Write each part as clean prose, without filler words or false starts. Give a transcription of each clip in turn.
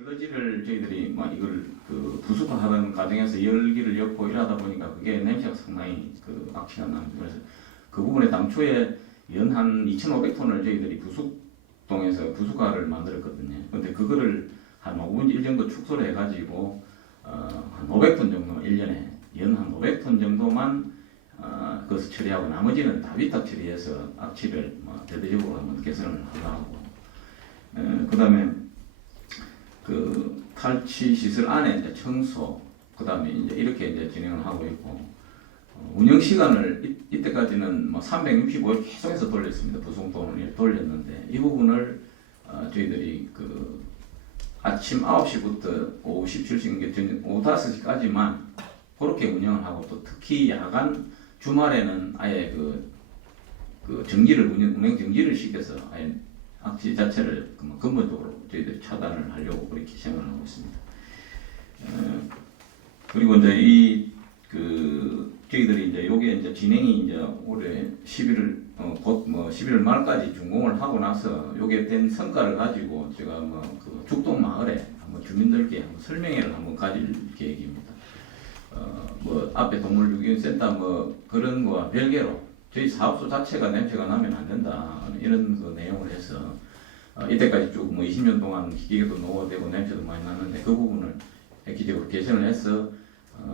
설거지를 저희들이 막 이걸 그 부수하는 과정에서 열기를 엮고 이러다 보니까 그게 냄새가 상당히 그 악취가 납니다. 그래서 그 부분에 당초에 연 한 2,500톤을 저희들이 부숙동에서 부숙가를 만들었거든요. 근데 그거를 한 5분의 1 정도 축소를 해가지고 한 500톤 정도 1년에 연 한 500톤 정도만 그것을 처리하고 나머지는 다 위탁 처리해서 악취를 뭐 대대적으로 한번 개선을 하려고 그 다음에 그 탈취 시설 안에 이제 청소, 그 다음에 이제 이렇게 이제 진행을 하고 있고 운영 시간을 이때까지는 뭐 365일 계속해서 돌렸습니다. 부속돈을 돌렸는데 이 부분을 저희들이 그 아침 9시부터 오후 17시, 오후 5시까지만 그렇게 운영을 하고 또 특히 야간 주말에는 아예 그 운행 정지를 시켜서 아예 악취 자체를 근본적으로 저희들이 차단을 하려고 그렇게 생각을 하고 있습니다. 그리고 이제 저희들이 이제 요게 이제 진행이 이제 올해 11월 말까지 준공을 하고 나서 요게 된 성과를 가지고 제가 그 죽동 마을에 한번 주민들께 한번 설명회를 한번 가질 계획입니다. 앞에 동물유기센터 그런 거와 별개로 저희 사업소 자체가 냄새가 나면 안 된다 이런 그 내용을 해서 이때까지 쭉 20년 동안 기계도 노후되고 냄새도 많이 났는데 그 부분을 획기적으로 개선을 해서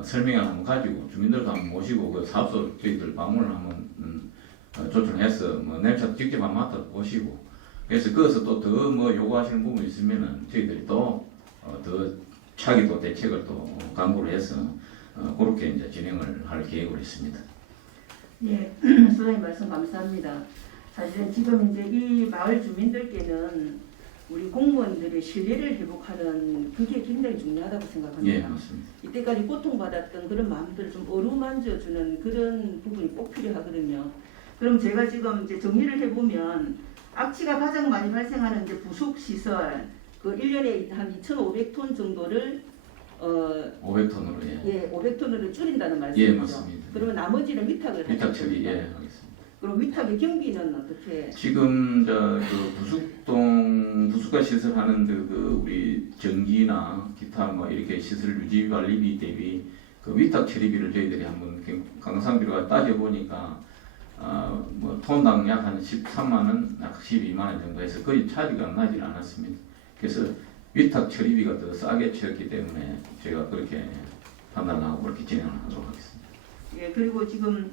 설명을 한번 가지고 주민들도 한번 모시고 그 사업소 저희들 방문을 한번 조청해서 냄새도 직접 한번 맡아 보시고 그래서 거기서 또 더 요구하시는 부분이 있으면은 저희들이 또 더 차기 또 대책을 또 강구를 해서 그렇게 이제 진행을 할 계획으로 있습니다. 예, 소장님 말씀 감사합니다. 사실은 지금 이제 이 마을 주민들께는 우리 공무원들의 신뢰를 회복하는 그게 굉장히 중요하다고 생각합니다. 예, 맞습니다. 이때까지 고통받았던 그런 마음들을 좀 어루만져주는 그런 부분이 꼭 필요하거든요. 그럼 제가 지금 이제 정리를 해보면 악취가 가장 많이 발생하는 이제 부속 시설 그 1년에 한 2,500톤 정도를 500톤으로 예, 500톤으로 줄인다는 말씀이죠. 예, 맞습니다. 그러면 나머지는 위탁을 위탁 하실 처리 겁니까? 하겠습니다. 그럼 위탁의 경비는 어떻게? 지금 그 부숙동 부숙가 시설하는 그 우리 전기나 기타 이렇게 시설 유지 관리비 대비 그 위탁 처리비를 저희들이 한번 강상비로 따져 보니까 톤당 약 한 13만 원, 약 12만 원 정도 해서 거의 차이가 나질 않았습니다. 그래서 위탁 처리비가 더 싸게 치렀기 때문에 제가 그렇게 판단하고 그렇게 진행을 하도록 하겠습니다. 예, 그리고 지금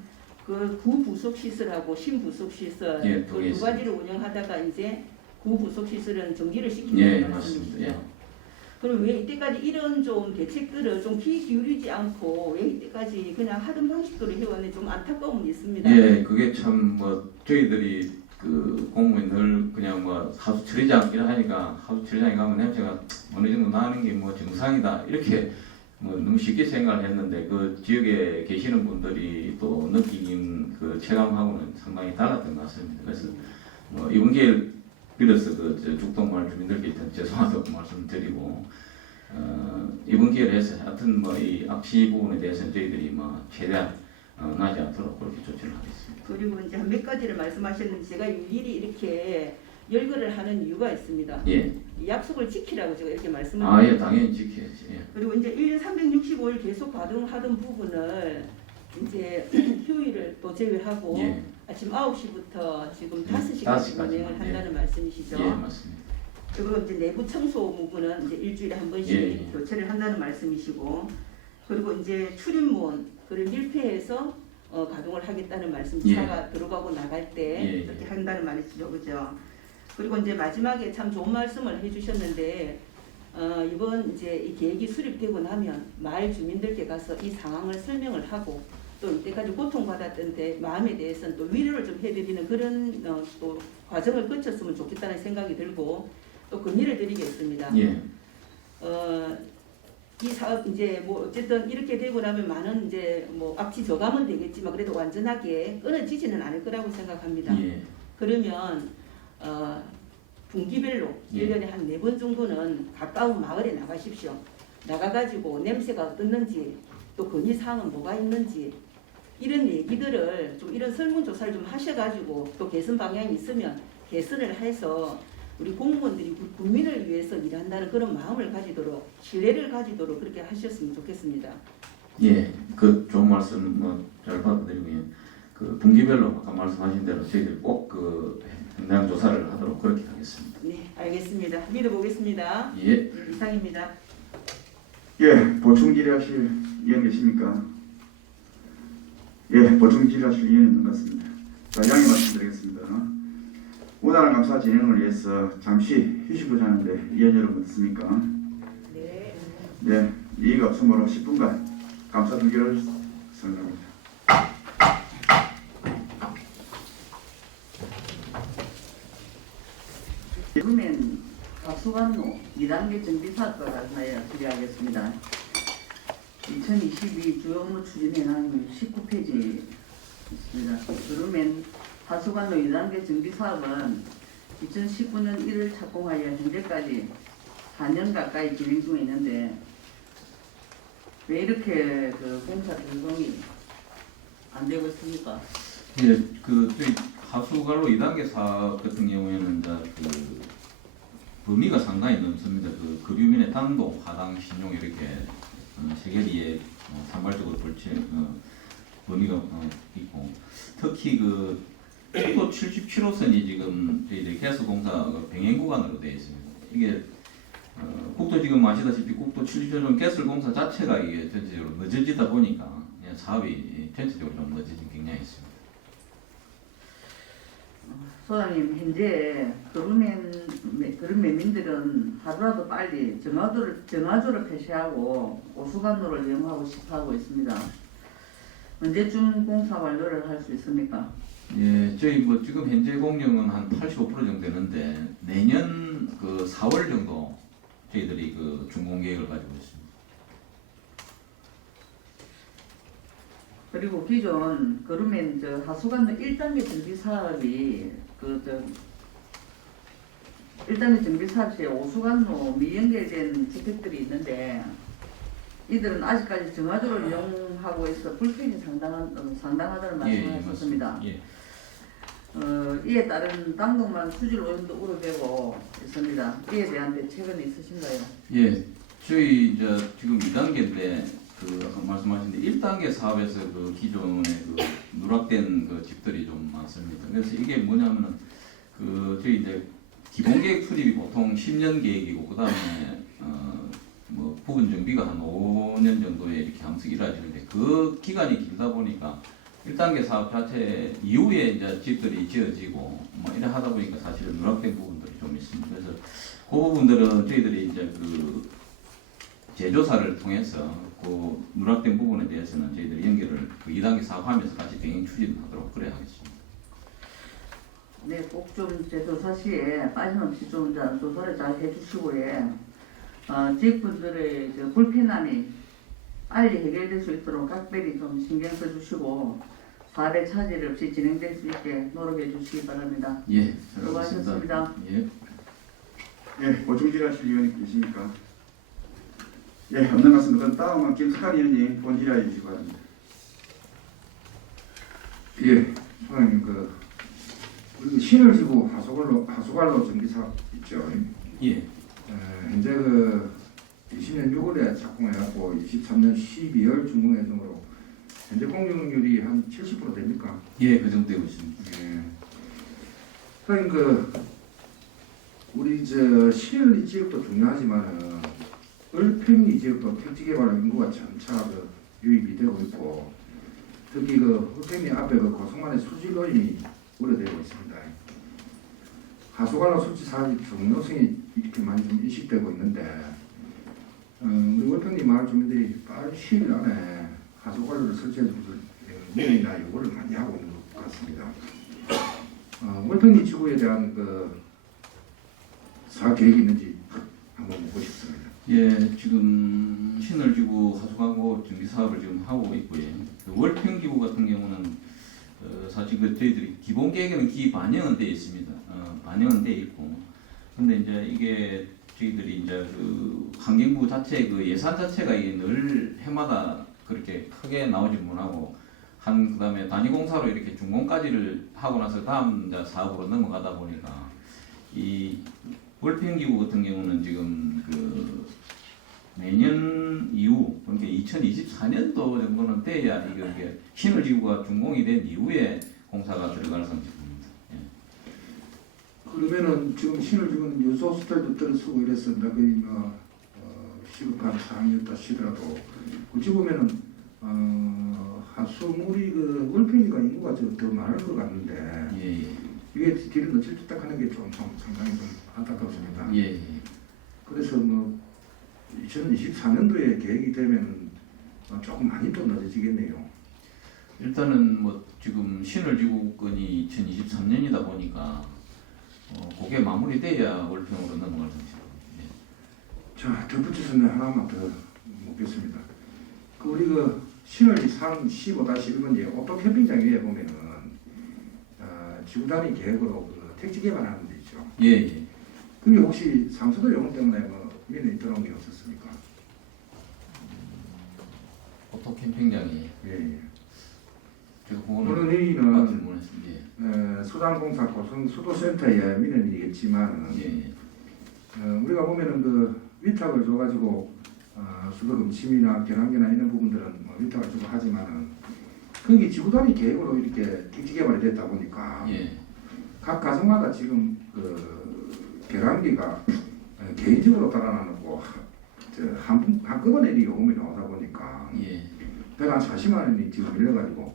그 구부속 시설하고 신부속 시설 예, 그 두 가지를 운영하다가 이제 구부속 시설은 정지를 예, 시키는 맞습니다. 말씀이시죠. 예. 그럼 왜 이때까지 이런 좀 대책들을 좀 귀 기울이지 않고 왜 이때까지 그냥 하던 방식대로 해왔는지 좀 안타까움이 있습니다. 예, 그게 참 저희들이 그 공무원이 늘 그냥 하수 처리장 이라 하니까 하수 처리장에 가면 냄새가 어느 정도 나는 게 정상이다 이렇게 너무 쉽게 생각을 했는데 그 지역에 계시는 분들이 또 느낀 그 체감하고는 상당히 달랐던 것 같습니다. 그래서 이번 기회를 빌어서 그 죽동마을 주민들께 죄송하다고 말씀드리고 이번 기회를 해서 하여튼 이 악취 부분에 대해서는 저희들이 최대한 나지 않도록 그렇게 조치를 하겠습니다. 그리고 이제 한 몇 가지를 말씀하셨는데 제가 일일이 이렇게 열거를 하는 이유가 있습니다. 예. 이 약속을 지키라고 제가 이렇게 말씀을 예, 당연히 지켜야지. 예. 그리고 이제 1년 365일 계속 가동하던 부분을 이제 휴일을 또 제외하고 예. 아침 9시부터 지금 예, 5시까지 5시까지만, 운행을 한다는 말씀이시죠. 예, 맞습니다. 그리고 이제 내부 청소 부분은 이제 일주일에 한 번씩 예. 교체를 한다는 말씀이시고, 그리고 이제 출입문 그를 밀폐해서 가동을 하겠다는 말씀. 예. 차가 들어가고 나갈 때 예. 이렇게 한다는 말이시죠, 그죠? 그리고 이제 마지막에 참 좋은 말씀을 해주셨는데 이번 이제 이 계획이 수립되고 나면 마을 주민들께 가서 이 상황을 설명을 하고 또 이때까지 고통받았던 데 마음에 대해서는 또 위로를 좀 해드리는 그런 또 과정을 거쳤으면 좋겠다는 생각이 들고 또 건의를 드리겠습니다. 예. 이 사업 이제 어쨌든 이렇게 되고 나면 많은 이제 악취 저감은 되겠지만 그래도 완전하게 끊어지지는 않을 거라고 생각합니다. 예. 그러면 분기별로 예. 1년에 한 4번 정도는 가까운 마을에 나가십시오. 나가가지고 냄새가 어떻는지 또 건의사항은 뭐가 있는지 이런 얘기들을 좀 이런 설문조사를 좀 하셔가지고 또 개선 방향이 있으면 개선을 해서 우리 공무원들이 국민을 위해서 일한다는 그런 마음을 가지도록 신뢰를 가지도록 그렇게 하셨으면 좋겠습니다. 예, 그 좋은 말씀 잘 받아들이고요. 그 분기별로 아까 말씀하신 대로 저희들 꼭 그 현장 조사를 하도록 그렇게 하겠습니다. 네, 알겠습니다. 믿어보겠습니다. 예. 이상입니다. 예, 보충 질의하실 의원 계십니까? 예, 보충 질의하실 의원이 있는 것 같습니다. 자, 양해 말씀드리겠습니다. 오늘은 감사 진행을 위해서 잠시 휴식을 하는데 의원 여러분 있습니까? 네. 네, 이의가 없으므로 10분간 감사 동결을 선언합니다. 그러면 가수관로 2단계 정비사업과 관하여 질의하겠습니다. 2022 주요 업무 추진 현황 19페이지 있습니다. 그러면 하수관로 2단계 정비사업은 2019년 1월 착공하여 현재까지 4년 가까이 진행 중에 있는데 왜 이렇게 그 공사 변동이 안 되고 있습니까? 예, 그 저희 하수관로 2단계 사업 같은 경우에는 이제 그 범위가 상당히 넓습니다. 그 급유민의 단독, 하당, 신용 이렇게 세 개리에 산발적으로 걸친 범위가 있고 특히 그 국도 77호선이 지금 저희들 개수공사 병행 구간으로 되어 있습니다. 이게 국도 지금 아시다시피 국도 77호선 개설공사 자체가 이게 전체적으로 늦어지다 보니까 사업이 전체적으로 좀 늦어진 경향이 있습니다. 소장님, 현재 그런 매민들은 하루라도 빨리 정화조를 폐쇄하고 오수관로를 이용하고 싶어 하고 있습니다. 언제쯤 공사 완료를 할 수 있습니까? 예, 저희 뭐 지금 현재 공정은 한 85% 정도 되는데 내년 그 4월 정도 저희들이 그 준공 계획을 가지고 있습니다. 그리고 기존 그러면 저 하수관로 1단계 정비 사업이 1단계 정비 사업 시에 오수관로 미연결된 주택들이 있는데 이들은 아직까지 정화조를 이용하고 있어 불편이 상당하다는 말씀하셨습니다. 예. 이에 따른 당동만 수질 오염도 우려되고 있습니다. 이에 대한 대책은 있으신가요? 예, 저희 이제 지금 2단계인데 그 아까 말씀하신 1단계 사업에서 그 기존의 그 누락된 그 집들이 좀 많습니다. 그래서 이게 뭐냐면은 그 저희 이제 기본 계획 수립이 보통 10년 계획이고 그 다음에 뭐 부분 정비가 한 5년 정도에 이렇게 항상 이루어지는데 그 기간이 길다 보니까 1단계 사업 자체 이후에 이제 집들이 지어지고 뭐 이래 하다 보니까 사실 누락된 부분들이 좀 있습니다. 그래서 그 부분들은 저희들이 이제 그 재조사를 통해서 그 누락된 부분에 대해서는 저희들이 연결을 그 2단계 사업하면서 같이 병행 추진하도록 그래야 하겠습니다. 네, 꼭 좀 재조사 시에 빠짐없이 좀 조사를 잘 해주시고요. 지역분들의 불편함이 빨리 해결될 수 있도록 각별히 좀 신경 써주시고 사업의 차질 없이 진행될 수 있게 노력해 주시기 바랍니다. 예, 수고하셨습니다. 예. 예, 보충 질의하실 의원이 계십니까? 예, 없는 것 같습니다. 그럼 다음은 김석환 의원이 본 질의해 주시기 바랍니다. 예, 소장님 우리 신을지구 하수관로 정비사업 있죠. 예. 현재 20년 6월에 착공해갖고 23년 12월 준공 예정으로 현재 공정률이 한 70% 됩니까? 예, 그 정도 되고 있습니다. 예. 소장님 우리 신을 지역도 중요하지만은 을평리 지역도 택지 개발 인구가 점차 유입이 되고 있고 특히 을평리 앞에 고성만의 수질 오염이 우려되고 있습니다. 하수관로 설치 사업이 중요성이 이렇게 많이 좀 인식되고 있는데 우리 월평리 마을 주민들이 빠른 시일 안에 하수관로를 설치해 줄 문의나 요구를 많이 하고 있는 것 같습니다. 월평리 지구에 대한 사업 계획이 있는지 한번 묻고 싶습니다. 예, 지금 신을지구 하수관고 정비 사업을 지금 하고 있고요. 그 월평지구 같은 경우는 사실 저희들이 기본 계획에는 반영은 되어 있습니다. 반영은 되어 있고, 근데 이제 이게 저희들이 이제 그 환경부 자체 그 예산 자체가 이게 늘 해마다 그렇게 크게 나오지 못하고 그다음에 단위공사로 이렇게 준공까지를 하고 나서 다음 이제 사업으로 넘어가다 보니까 이 월평기구 같은 경우는 지금 그 내년 이후 그러니까 2024년도 정도는 돼야 이게 신을지구가 준공이 된 이후에 공사가 들어갈 상태입니다. 그러면은 지금 신을지구는 유소 스타일도 들어 쓰고 이랬습니다. 거의 뭐 시급한 사항이었다 시더라도 어찌 보면은 하수물이 그 월평이가 인구가 더 많을 것 같는데 예, 이게 뒤를 늦추딱 하는 게 좀 상당히 좀 안타깝습니다. 예, 예. 그래서 뭐 2024년도에 계획이 되면 조금 많이 또 늦어지겠네요. 일단은 뭐 지금 신을지구권이 2023년이다 보니까 그게 마무리돼야 월평으로 넘어갈 상태입니다. 자, 덧붙여서 내가 하나만 더 묻겠습니다. 그 우리 그 신을지 상 15-1번지 오토 캠핑장 위에 보면은 지구 단위 계획으로 그 택지 개발하는 데 있죠. 예, 예. 그게 혹시 상수도 요금 때문에 뭐 민원이 들어온 게 없었습니까? 오토 캠핑장이 예. 제가 오늘 그거는 회의는 질문했습니다. 수단공사 고성 수도센터의 민원이겠지만 예, 우리가 보면은 그 위탁을 줘가지고 수도금 침이나 계량기나 이런 부분들은 뭐 위탁을 주고 하지만은 거기 지구 단위 계획으로 이렇게 택지 개발이 됐다 보니까 예, 각 가정마다 지금 그 계량기가 개인적으로 달아나놓고 한꺼번에 이 요금이 나오다 보니까 예, 배가 한 40만 원이 지금 밀려가지고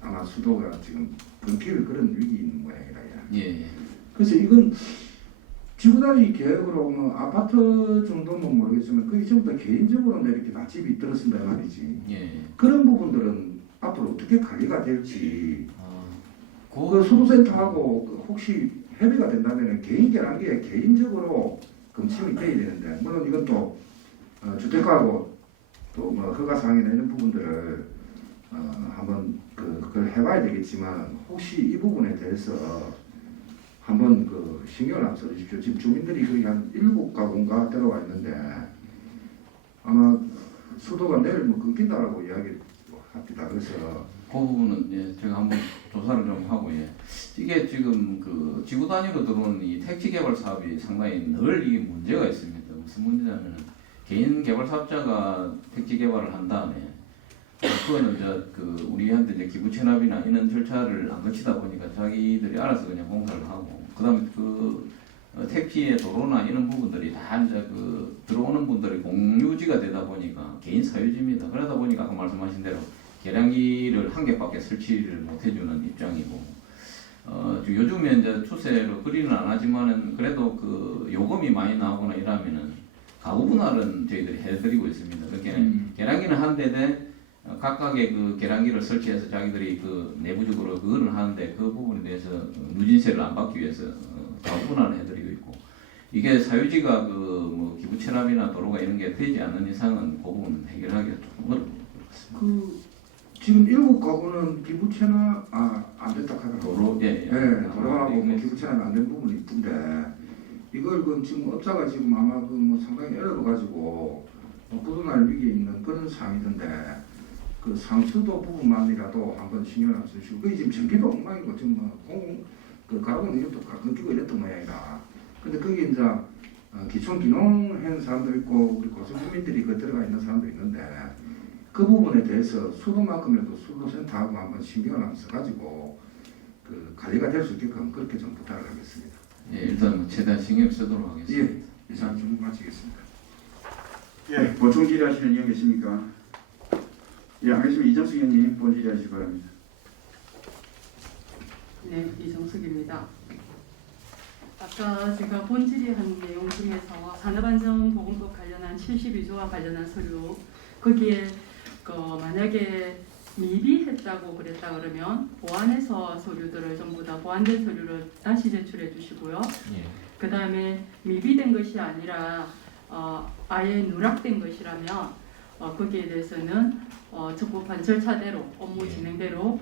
아마 수도가 지금 끊길 그런 위기 있는 모양이다. 예, 예. 그래서 이건 지구 단위 계획으로 뭐 아파트 정도는 모르겠지만 그 이전부터 개인적으로 이렇게 낯집이 들었습니다 말이지. 예. 그런 부분들은 앞으로 어떻게 관리가 될지 그 그 수도센터하고 그 혹시 협의가 된다면 개인 계량기에 개인적으로 검침이 돼야 되는데 물론 이건 또 주택가하고 또 뭐 허가 사항이나 이런 부분들을 한번 그걸 해봐야 되겠지만 혹시 이 부분에 대해서 한번 그 신경을 한번 써주십시오. 지금 주민들이 거의 한 7가구인가 들어와 있는데 아마 수도가 내일 뭐 끊긴다라고 이야기합니다. 그래서 그 부분은 예, 제가 한번 조사를 좀 하고 예. 이게 지금 그 지구 단위로 들어오는 이 택지 개발 사업이 상당히 늘 이게 문제가 있습니다. 무슨 문제냐면 개인 개발 사업자가 택지 개발을 한 다음에 그거는 이제 그 우리한테 이제 기부 체납이나 이런 절차를 안 거치다 보니까 자기들이 알아서 그냥 공사를 하고 그다음에 그 택지의 도로나 이런 부분들이 다 이제 그 들어오는 분들이 공유지가 되다 보니까 개인 사유지입니다. 그러다 보니까 아까 말씀하신 대로 계량기를 한 개밖에 설치를 못 해주는 입장이고 요즘에 이제 추세로 그리는 안 하지만은 그래도 그 요금이 많이 나오거나 이러면은 가구 분할은 저희들이 해드리고 있습니다. 그러니까 계량기는 한 대대 각각의 그 계량기를 설치해서 자기들이 그 내부적으로 그거를 하는데 그 부분에 대해서 누진세를 안 받기 위해서 가구 분할을 해드리고 있고 이게 사유지가 그 뭐 기부 체납이나 도로가 이런 게 되지 않는 이상은 그 부분 해결하기가 좀 어려운 것 같습니다. 그 지금 7가구는 기부 체납 안 됐다 하더라고요. 도로 예, 도로하고 뭐 기부 체납이 안 된 부분이 있던데 이걸 그 지금 업자가 지금 아마 그 뭐 상당히 어려워가지고 부도날 위기에 있는 그런 상황이던데 그 상수도 부분만이라도 한번 신경을 안 쓰시고 그게 지금 전기도 엉망이고 지금 그 가로등 이것도 끊기고 이랬던 모양이다. 근데 거기 이제 기촌 기농한 사람도 있고 우리 고수주민들이 그 들어가 있는 사람도 있는데 그 부분에 대해서 수도만큼이라도 수도센터하고 한번 신경을 한번 써가지고 그 관리가 될 수 있게끔 그렇게 좀 부탁을 하겠습니다. 예, 일단 뭐 최대한 신경 쓰도록 하겠습니다. 예, 이상 좀 마치겠습니다. 예, 보충 질의하시는 의원 계십니까? 예, 알겠습니다. 이정숙 의원님 본 질의하시기 바랍니다. 네, 이정숙입니다. 아까 제가 본질의한 내용 중에서 산업안전보건법 관련한 72조와 관련한 서류 거기에 만약에 미비했다고 그랬다 그러면 보완해서 서류들을 전부 다 보완된 서류를 다시 제출해 주시고요. 예. 그 다음에 미비된 것이 아니라 아예 누락된 것이라면 거기에 대해서는 적법한 절차대로 업무 진행대로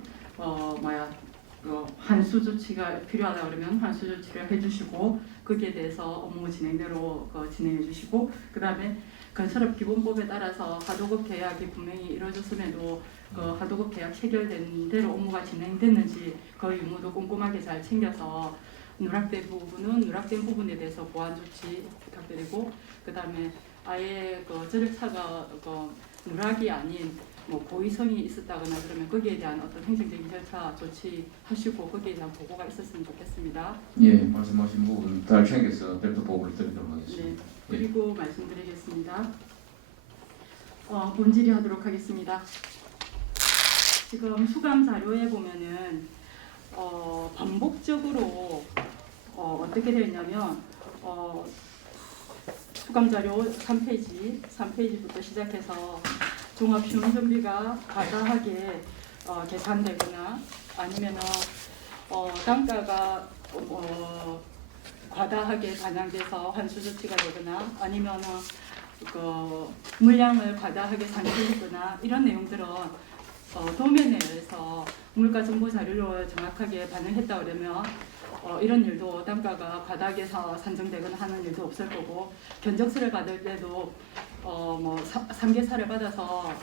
환수 조치가 필요하다 그러면 환수 조치를 해주시고 거기에 대해서 업무 진행대로 진행해 주시고 그 다음에 건설업 기본법에 따라서 하도급 계약이 분명히 이루어졌음에도 그 하도급 계약 체결된 대로 업무가 진행됐는지 그 의무도 꼼꼼하게 잘 챙겨서 누락된 부분은 누락된 부분에 대해서 보완 조치 부탁드리고, 그다음에 아예 그 절차가 그 누락이 아닌 뭐 고의성이 있었다거나 그러면 거기에 대한 어떤 행정적인 절차 조치하시고 거기에 대한 보고가 있었으면 좋겠습니다. 예, 말씀하신 부분 잘 챙겨서 별도 보고를 드리도록 네. 하겠습니다. 그리고 말씀드리겠습니다. 본질의하도록 하겠습니다. 지금 수감 자료에 보면은 반복적으로 어떻게 되어 있냐면 수감 자료 3페이지부터 시작해서 종합시험준비가 과다하게 계산되거나 아니면은 단가가 과다하게 반영돼서 환수 조치가 되거나 아니면은 그 물량을 과다하게 산출했거나 이런 내용들은 도면에 의해서 물가 정보 자료로 정확하게 반영했다 그러면 이런 일도 단가가 과다하게 산정되거나 하는 일도 없을 거고, 견적서를 받을 때도 뭐 3개사를 받아서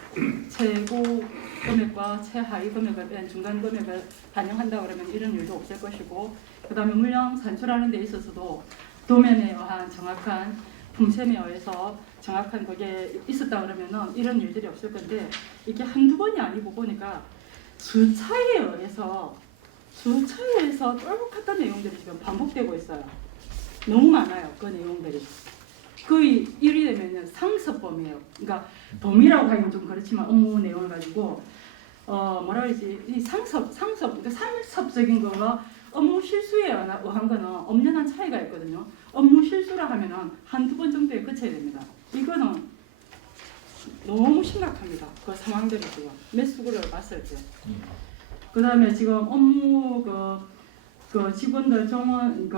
최고 금액과 최하위 금액을 뺀 중간 금액을 반영한다 그러면 이런 일도 없을 것이고, 그 다음에 물량 산출하는 데 있어서도 도면에 의한 정확한 풍셈에 의해서 정확한 그게 있었다 그러면은 이런 일들이 없을 건데, 이게 한두 번이 아니고 보니까 수차에 의해서 똑같은 내용들이 지금 반복되고 있어요. 너무 많아요, 그 내용들이. 거의 일이 되면은 상습범이에요. 그러니까 범이라고 하기는 좀 그렇지만 업무 내용을 가지고 뭐라 그러지, 이 상습, 그러니까 상습적인 거와 업무 실수에 의한 거는 엄연한 차이가 있거든요. 업무 실수라 하면은 한두 번 정도에 그쳐야 됩니다. 이거는 너무 심각합니다. 그 상황들이 지금 매수구를 봤을 때. 그 다음에 지금 업무 그 직원들 정원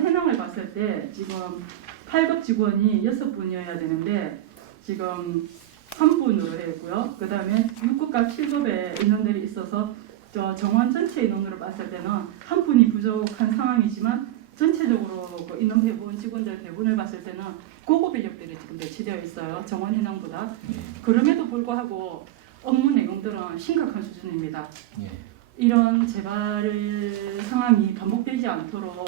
해낭을 봤을 때 지금 8급 직원이 6분이어야 되는데 지금 1분으로 했고요. 그 다음에 6급과 7급의 인원들이 있어서 저 정원 전체 인원으로 봤을 때는 1분이 부족한 상황이지만 전체적으로 그 인원 배분, 직원들 배분을 봤을 때는 고급 인력들이 지금 배치되어 있어요. 정원 해낭보다. 그럼에도 불구하고 업무 내용들은 심각한 수준입니다. 예. 이런 재발 상황이 반복되지 않도록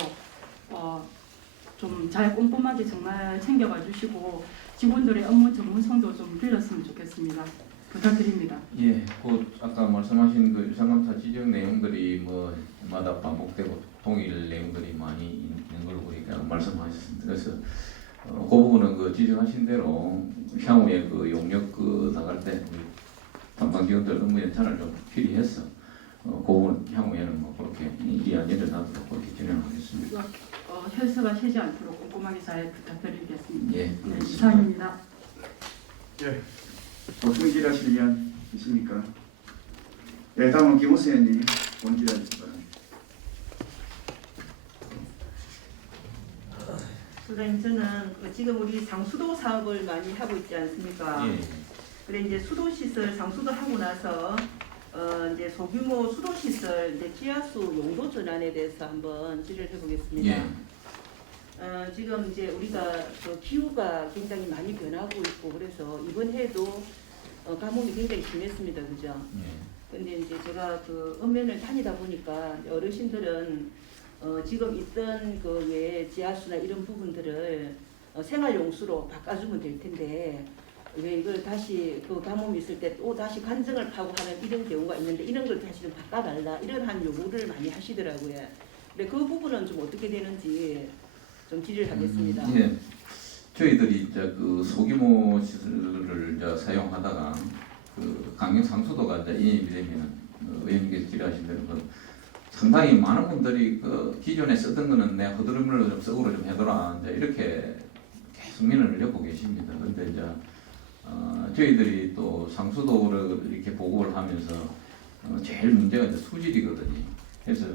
좀 잘 꼼꼼하게 정말 챙겨봐 주시고 직원들의 업무 전문성도 좀 빌렸으면 좋겠습니다. 부탁드립니다. 예, 그 아까 말씀하신 그 유상감사 지적 내용들이 뭐마다 반복되고 동일 내용들이 많이 있는 걸로 보니까 말씀하셨습니다. 그래서 그 부분은 그 지적하신 대로 향후에 그 용역 그 나갈 때 우리 담당 직원들 업무 연차를 좀 필요해서 그 부분 향후에는 뭐 그렇게 일이 안 일어나도록 그렇게 진행하겠습니다. 혈서가 새지 않도록 꼼꼼하게 잘 부탁드리겠습니다. 예, 네, 이상입니다. 예. 보충질하실 의원 있습니까? 네, 다음은 김호수 의원님 본질하시기 바랍니다. 소장님, 저는 지금 우리 상수도 사업을 많이 하고 있지 않습니까? 예. 그래 이제 수도 시설 상수도 하고 나서 이제 소규모 수도 시설 이제 지하수 용도 전환에 대해서 한번 질의를 해보겠습니다. 예. 지금 이제 우리가 그 기후가 굉장히 많이 변하고 있고 그래서 이번 해도 가뭄이 굉장히 심했습니다, 그죠? 예. 근데 이제 제가 그 읍면을 다니다 보니까 어르신들은 지금 있던 그 외에 지하수나 이런 부분들을 생활용수로 바꿔주면 될 텐데 왜 이걸 다시 그 가뭄이 있을 때 또 다시 관정을 파고 하는 이런 경우가 있는데 이런 걸 다시 좀 바꿔달라 이런 한 요구를 많이 하시더라고요. 근데 그 부분은 좀 어떻게 되는지 좀 질의를 하겠습니다. 예. 저희들이 이제 그 소규모 시설을 이제 사용하다가 그 강력 상수도가 이제 인입이 되면 의원님께서 질의하신 대로 그 상당히 많은 분들이 그 기존에 쓰던 거는 내 허드름을 좀 썩으로 좀 해둬라 이제 이렇게 계속 민원을 겪고 계십니다. 그런데 이제 저희들이 또 상수도를 이렇게 보고를 하면서 제일 문제가 이제 수질이거든요. 그래서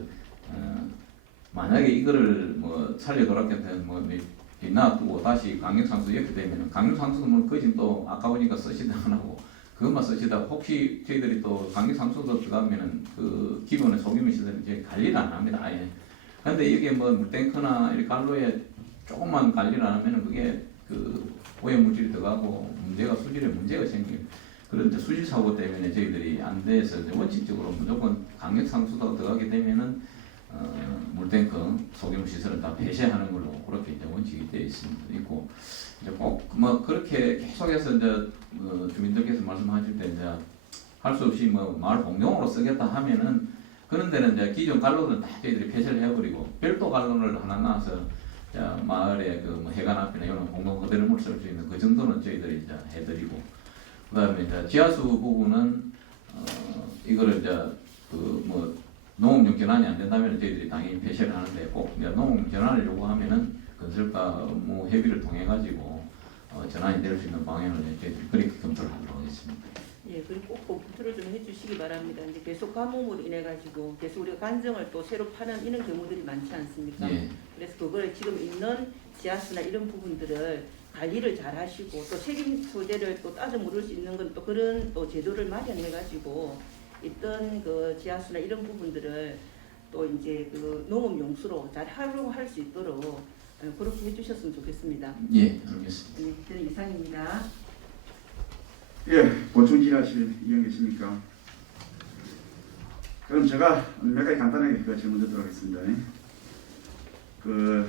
만약에 이거를 뭐 살려돌았게 되면 뭐 놔두고 다시 강력상수 이렇게 되면 강력상수도 거진 또 아까우니까 쓰시다 안 하고 그것만 쓰시다 혹시 저희들이 또 강력상수도 들어가면은 그 기존의 소규모 시설은 이제 관리를 안 합니다. 아예. 근데 이게 뭐 물탱크나 이렇게 갈로에 조금만 관리를 안 하면은 그게 그 오염물질이 들어가고 수질에 문제가 생겨요. 그런데 수질 사고 때문에 저희들이 안 돼서 원칙적으로 무조건 강력상수도가 들어가게 되면은 물탱크 소규모 시설은 다 폐쇄하는 걸로 그렇게 이제 원칙이 되어 있고 이제 꼭 뭐 그렇게 계속해서 이제 주민들께서 말씀하실 때 이제 할 수 없이 뭐 마을 공용으로 쓰겠다 하면은 그런 데는 이제 기존 갈로는 다 저희들이 폐쇄를 해버리고 별도 갈로를 하나 놔서 마을에 그뭐 해관 앞이나 이런 공동 거대름을 쓸 수 있는 그 정도는 저희들이 이제 해드리고 그다음에 이제 지하수 부분은 이거를 이제 그 뭐 농업용 전환이 안 된다면 저희들이 당연히 폐쇄를 하는데 꼭 이제 농업 전환을 요구하면은 건설과 업무 협의를 통해 가지고 전환이 될 수 있는 방향을 저희들이 그렇게 검토를 하도록 하겠습니다. 예, 그리고 꼭 검토를 좀 해주시기 바랍니다. 이제 계속 가뭄으로 인해 가지고 계속 우리가 간정을 또 새로 파는 이런 경우들이 많지 않습니까? 예. 그래서 그걸 지금 있는 지하수나 이런 부분들을 관리를 잘 하시고 또 책임 소재를 또 따져 물을 수 있는 건 또 그런 또 제도를 마련해 가지고 있던 그 지하수나 이런 부분들을 또 이제 그 농업 용수로 잘 활용할 수 있도록 그렇게 해주셨으면 좋겠습니다. 예, 알겠습니다. 네, 저는 이상입니다. 예, 보충 질의하실 의견 계십니까? 그럼 제가 몇 가지 간단하게 그 질문 드리도록 하겠습니다. 그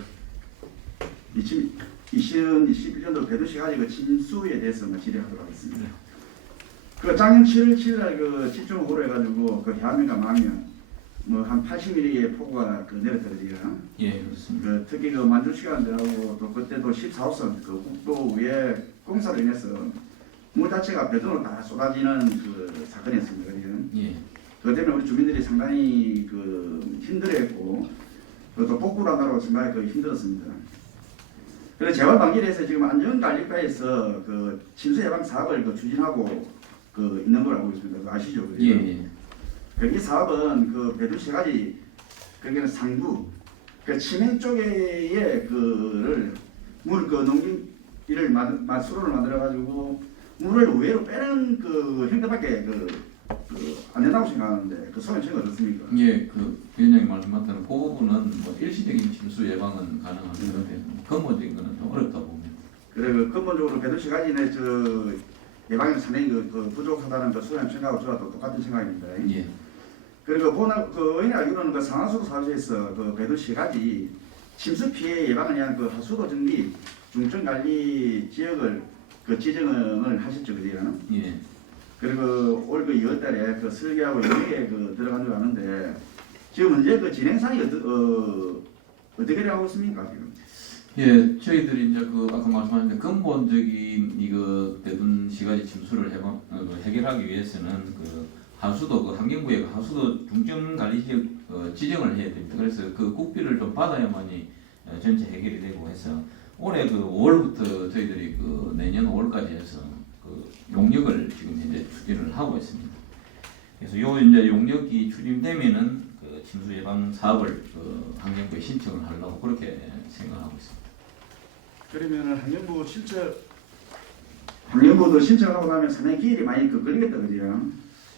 2021년도 배두시가지 그 침수에 대해서 질의하도록 하겠습니다. 그 작년 7월 7일날 그 집중호우로 해가지고 그 해안면과 망면 뭐 한 80mm의 폭우가 그 내렸더라고요. 예, 그렇습니다. 그 특히 그 만주시간들하고 또 그때도 14호선 그 국도 위에 공사로 인해서 물 자체가 배전으로 다 쏟아지는 그 사건이었습니다. 예, 그 때문에 우리 주민들이 상당히 그 힘들어했고 또 복구를 하느라고 정말 그 힘들었습니다. 그래서 재발 방지를 해서 지금 안전관리과에서 그 침수 예방 사업을 그 추진하고 그 있는 걸 알고 있습니다. 그거 아시죠? 예, 예. 이 사업은 그 배두 세 가지 그게는 상부 그 치명 쪽에 그를 물 그 농기를 수로를 만들어 가지고 물을 우회로 빼는 그 형태밖에 안 된다고 생각하는데 그 소견 전혀 어떻습니까? 예, 그 위원장님 말씀하신 그 부분은 뭐 일시적인 침수 예방은 가능한데 근본적인 거는 좀 어렵다 봅니다. 그래 그 근본적으로 배두 세 가지는 저 예방에는 상당히 그 부족하다는 그 소견 생각하고 저와 똑같은 생각입니다. 예, 그리고 그 의뢰 알기로는 그 상하수도 사업에서 그 배두 세 가지 침수 피해 예방을 위한 그 하수도 정비 중점 관리 지역을 그 지정을 하셨죠, 그죠? 예. 그리고 올 그 2월달에 그 설계하고 연계에 그 들어간 줄 아는데 지금 현재 그 진행상이 어떻게 하고 있습니까 지금? 예, 저희들이 이제 그 아까 말씀하신 근본적인 이거 대둔 시가지 침수를 해결하기 위해서는 그 하수도 그 환경부에 그 하수도 중점 관리 지역 지정을 해야 됩니다. 그래서 그 국비를 좀 받아야만이 전체 해결이 되고 해서 올해 그 5월부터 저희들이 그 내년 5월까지 해서 그 용역을 지금 현재 추진을 하고 있습니다. 그래서 요 이제 용역이 추진되면은 그 침수 예방 사업을 그 환경부에 신청을 하려고 그렇게 생각하고 있습니다. 그러면은 환경부도 신청하고 나면 상당히 기일이 많이 걸리겠다, 그죠?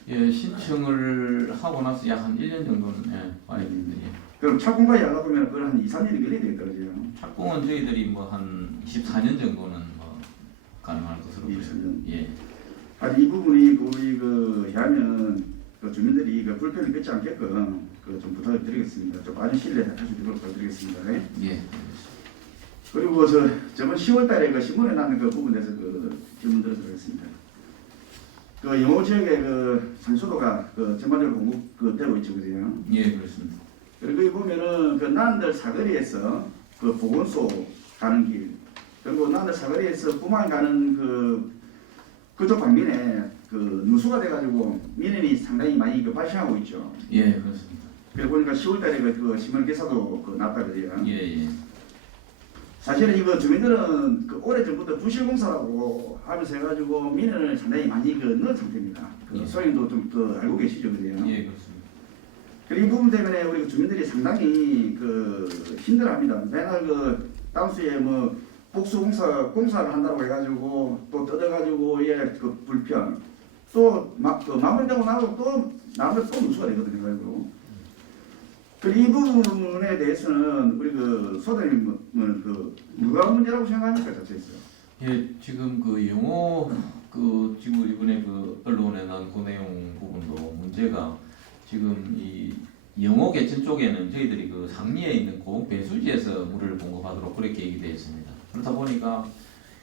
예, 신청을 하고 나서 약 한 1년 정도는 봐야 됩니다. 예. 그럼 착공까지 하다 보면 그걸 한 2, 3년이 걸리게 되겠다, 그죠? 착공은 저희들이 뭐 한 24년 정도는 뭐 가능할 것으로 보여요. 24년. 예. 아직 이 부분이 우리 그 해하면 그 주민들이 그 불편을 겪지 않게끔 그 좀 부탁을 드리겠습니다. 좀 빠른 시일 내에 할 수 있도록 부탁드리겠습니다. 예. 예. 그리고 저번 10월달에 그 신문에 나는 그 부분에서 그 질문 드리겠습니다. 그 영호 지역의 그 상수도가 그 전반적으로 공급되고 있죠, 그죠? 예, 그렇습니다. 그리고 여기 보면은 그 난들 사거리에서 그 보건소 가는 길, 그리고 난들 사거리에서 부만 가는 그쪽 방면에 그 누수가 돼가지고 민원이 상당히 많이 그 발생하고 있죠. 예, 그렇습니다. 그래 보니까 10월달에 그 신문 기사도 그 났다 그래요. 예, 예. 사실은 이거 주민들은 그 오래전부터 부실공사라고 하면서 해가지고 민원을 상당히 많이 그 넣은 상태입니다. 그 예. 소인도 좀 그 알고 계시죠, 그래요? 예, 그렇습니다. 그리고 이 부분 때문에 우리 주민들이 상당히 그 힘들어합니다. 맨날 그 다음수에 뭐 공사를 한다고 해가지고 또 뜯어가지고 그 불편 또 그 마무리되고 나서 또 나머지 또 누수가 되거든요, 그리고. 그리고 이 부분에 대해서는 우리 그 소장님은 그 누가 문제라고 생각합니까, 자체에서? 예, 지금 그 영호 그 지금 이번에 그 언론에 난 그 내용 부분도 문제가 지금 이 영호 개천 쪽에는 저희들이 그 상리에 있는 고흥 배수지에서 물을 공급하도록 그렇게 얘기되어 있습니다. 그렇다 보니까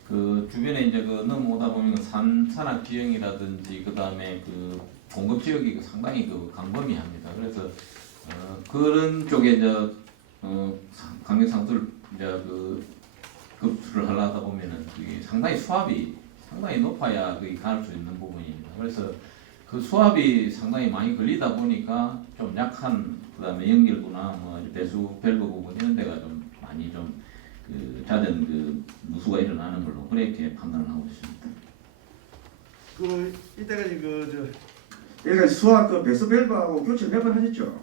그 주변에 이제 그 넘어오다 보면 산악 지형이라든지 그 다음에 그 공급 지역이 상당히 그 광범위합니다. 그래서 그런 쪽에 이제 강력 상수를 이제 그 급수를 하려다 보면은 그게 상당히 수압이 상당히 높아야 그게 갈 수 있는 부분입니다. 그래서 그 수압이 상당히 많이 걸리다 보니까 좀 약한 그다음에 연결구나 뭐 배수 밸브 부분 이런 데가 좀 많이 좀 그 잦은 그 누수가 일어나는 걸로 그렇게 판단을 하고 있습니다. 그 이때까지 그러니까 수학 그 배수 밸브하고 교체 몇 번 하셨죠?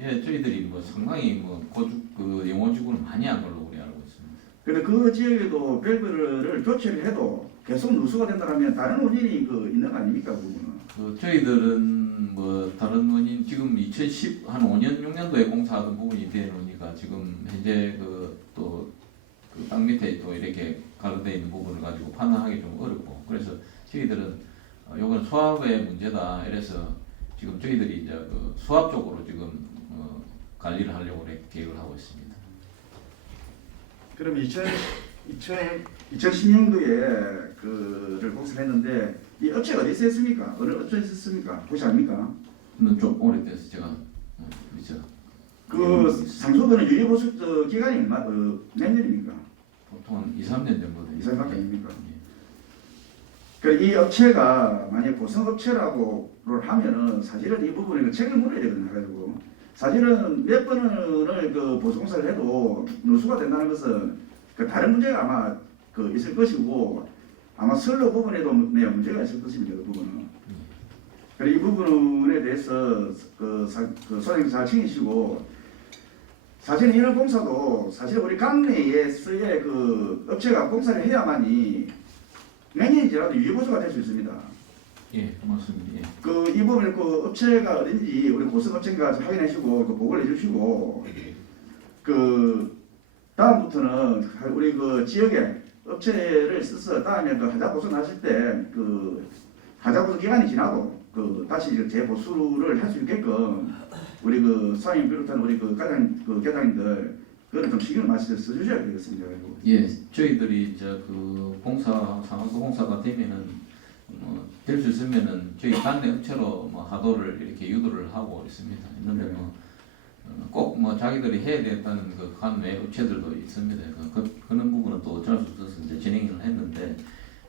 예, 저희들이 뭐 상당히 뭐 고축 그 영호지구는 많이 한 걸로 우리 알고 있습니다. 근데 그 지역에도 밸브를 교체를 해도 계속 누수가 된다면 다른 원인이 그 있는 거 아닙니까 그거는? 그 저희들은 뭐 다른 원인 지금 2010 한 5년 6년도에 공사하던 부분이 되노니까 지금 현재 그 땅 밑에 또 이렇게 가로되어 있는 부분을 가지고 판단하기 좀 어렵고 그래서 저희들은 요건 수압의 문제다 이래서 지금 저희들이 이제 그 수압 쪽으로 지금 관리를 하려고 이렇게 계획을 하고 있습니다. 그럼 2010년도에 그를 공사했는데 이 업체가 어디서 했습니까? 어느 업체에서 했습니까? 혹시 압니까? 좀 오래돼서 제가 그렇죠. 그 상소도는 유예보수 기간이 몇 년입니까? 보통 한 2, 3년 정도 됩니다. 2, 3년밖에 아닙니까? 예. 그 이 업체가 만약 고성업체라고를 하면은 사실은 이 부분에 책임을 물어야 되거든요. 해가지고 사실은 몇 번을 그 보수공사를 해도 누수가 된다는 것은 그 다른 문제가 아마 그 있을 것이고 아마 선로 부분에도 문제가 있을 것입니다. 그 부분은. 그래서 이 부분에 대해서 소장님 잘 챙기시고 사실 이런 공사도 사실 우리 강내에서의 그 업체가 공사를 해야만이 몇 년이 지나도 유예보수가 될 수 있습니다. 예, 고맙습니다. 예. 그 이 부분에 그 업체가 어딘지 우리 고성업체인가 확인하시고 그 보고를 해주시고 그 다음부터는 우리 그 지역에 업체를 써서 다음에 그 하자보수 나실 때 그 하자보수 기간이 지나도 그 다시 이제 재보수를 할 수 있게끔 우리 그 사장님 비롯한 우리 그 계장님들 그거는 좀 신경을 많이 써주셔야 되겠습니다. 예, 저희들이 이제 그 상하수 공사가 되면은 될 수 있으면은 저희 단내 업체로 뭐 하도를 이렇게 유도를 하고 있습니다. 있는데 꼭 자기들이 해야 된다는 그 관외 업체들도 있습니다. 그런 부분은 또 어쩔 수 없어서 이제 진행을 했는데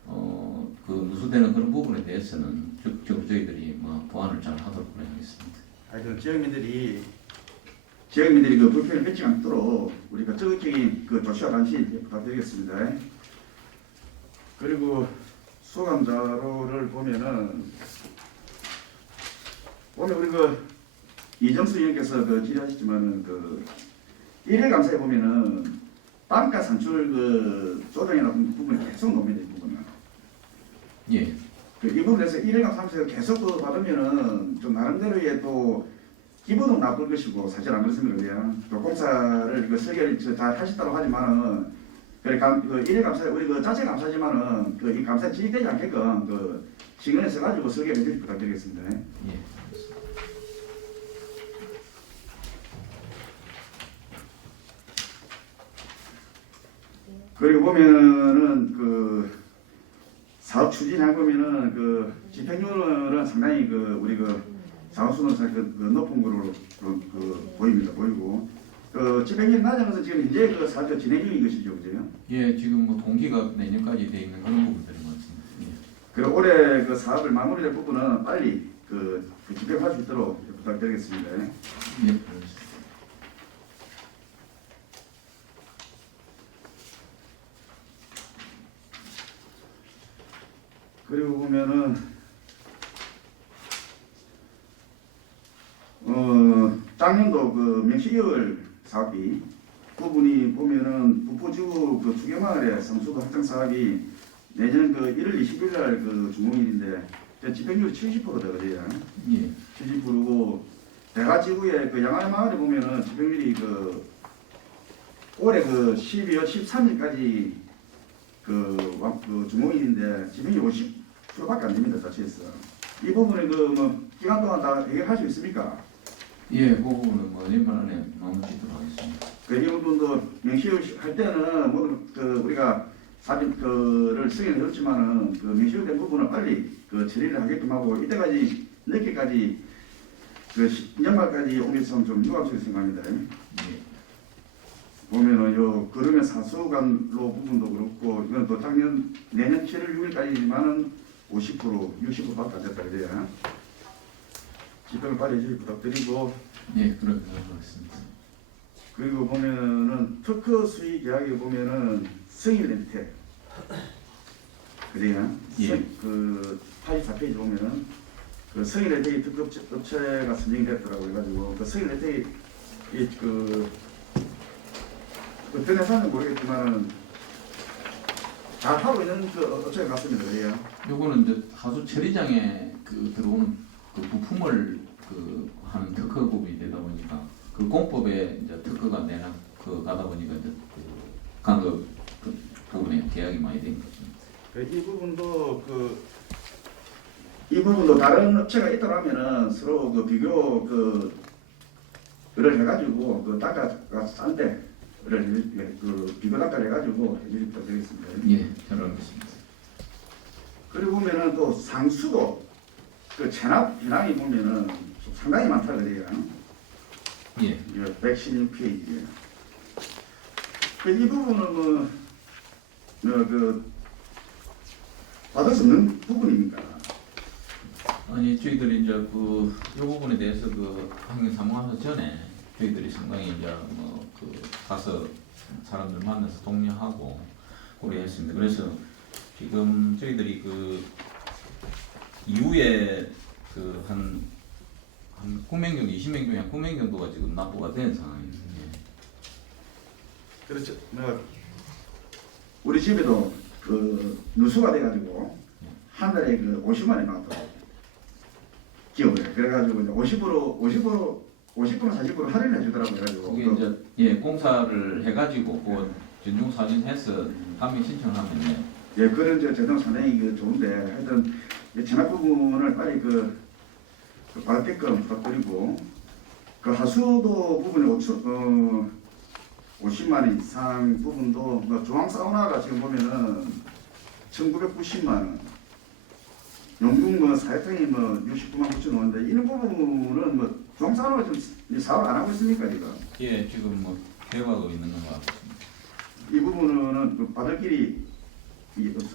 그 누수되는 그런 부분에 대해서는 저희들이 보완을 잘 하도록 하겠습니다. 하여튼 지역민들이 그 불편을 뺏지 않도록 우리가 적극적인 그 조치와 감시 부탁드리겠습니다. 그리고 소감 자료를 보면 우리 그 이정수 의원께서 그 질의하셨지만은 그 1회 감사에 보면은 땅가 산출 그 조정이라는 부분이 계속 나옵니다. 이 부분은. 예. 이 부분에서 1회 감사에서 계속 그 받으면은 좀 나름대로의 또 기분은 나쁠 것이고 사실 안 그렇습니까? 그냥 또 공사를 그 설계를 잘 하셨다고 하지만은 그래 그 1회 감사 우리 그 자체 감사지만은 그 이 감사 진행되지 않게끔 그 신경을 써가지고 설계를 해주시 부탁드리겠습니다. 예. 그리고 보면은 그 사업 추진해 보면은 그 집행률은 상당히 그 우리 그 사업수는 그 높은 거로 보입니다. 보이고 그 집행률 낮은 것은 지금 이제 그 사업 진행 중인 것이죠, 그죠? 예, 지금 동기가 내년까지 돼 있는 그런 부분들이 많습니다. 예. 그리고 올해 그 사업을 마무리될 부분은 빨리 그 집행할 수 있도록 부탁드리겠습니다. 예, 알겠습니다. 그리고 보면은 작년도 그 명시개월 사업비 부분이 보면은 북부지구 그 주계마을의 성수도 확장 사업이 내년 그 1월 20일 날그 준공일인데 집행률이 70%거든요. 예. 70%고 대가지구의 그 양화마을에 보면은 집행률이 그 올해 그 12월 13일까지 그 준공일인데 집행률 50%밖에 안 됩니다. 자체에서 이 부분에 그 기간 동안 다 해결할 수 있습니까? 예, 그 부분은 뭐 연말 안에 마무리 짓도록 하겠습니다. 이 부분도 명시할 때는 뭐 우리가 사진 그를 승인을 했지만은 그 명시된 부분을 빨리 그 처리를 하게끔 하고 이때까지 늦게까지 연말까지 오면서 좀 유감스럽게 생각합니다. 예. 보면은 요 그러면 사수관로 부분도 그렇고 이건 또 내년 7월 6일까지지만은 50% 60%밖에 안 됐다 그래요. 집행을 빨리 해주시 부탁드리고 예, 그렇게 하겠습니다. 그리고 보면은 특허 수의 계약에 보면은 승인 렌트 그래요. 예. 그 84페이지 보면은 그 승인 렌트 특허 업체가 선정됐더라고 해가지고 그 승인 렌트 그 어떤 회사는 모르겠지만은 잘 하고 있는 그 업체가 같습니다. 그래요. 요거는 이제 하수 처리장에 그 들어오는 그 부품을 그 하는 특허 부분이 되다 보니까 그 공법에 이제 특허가 내는 그 가다 보니까 이제 그 간급 그 부분에 계약이 많이 된 거죠. 이 부분도 이 부분도 다른 업체가 있더라면은 서로 그 비교 그를 해가지고 그 단가가 싼데 그 비교 단가를 해가지고 해주실 부탁드리겠습니다. 예, 잘 알겠습니다. 그리고 보면은 또 상수도 그 체납 현황이 보면은 상당히 많다 그래요. 예, 116페이지에. 이 부분은 그 받을 수 없는 부분입니까? 아니 저희들이 이제 그 이 부분에 대해서 그 행위 사무하면서 전에 저희들이 상당히 이제 뭐 그 가서 사람들 만나서 독려하고 고려했습니다. 그래서 지금 저희들이 그 이후에 그 한 9명 정도, 20명 중에 한 9명 정도가 지금 납부가 된 상황입니다. 그렇죠. 우리 집에도 그 누수가 돼가지고 한 달에 그 50만 원 나왔더라고. 기업에. 그래가지고 이제 50% 40% 할인을 해주더라고요. 그래가지고 그게 이제 예 공사를 해가지고 그 전용 사진해서 감면 신청하면 예 그런 이제 제동 상당히 좋은데 하여튼 이 체납 부분을 빨리 받게끔 부탁드리고 그 하수도 부분이 50만 원 이상 부분도 뭐 중앙 사우나가 지금 보면은 1990만 원, 영국 뭐 사회탕이 뭐 69만 9천 원인데 이런 부분은 뭐 중앙 사우나가 지금 사업을 안 하고 있습니까 이거? 예 지금 뭐 개발하고 있는 것 같습니다. 이 부분은 그 받을 길이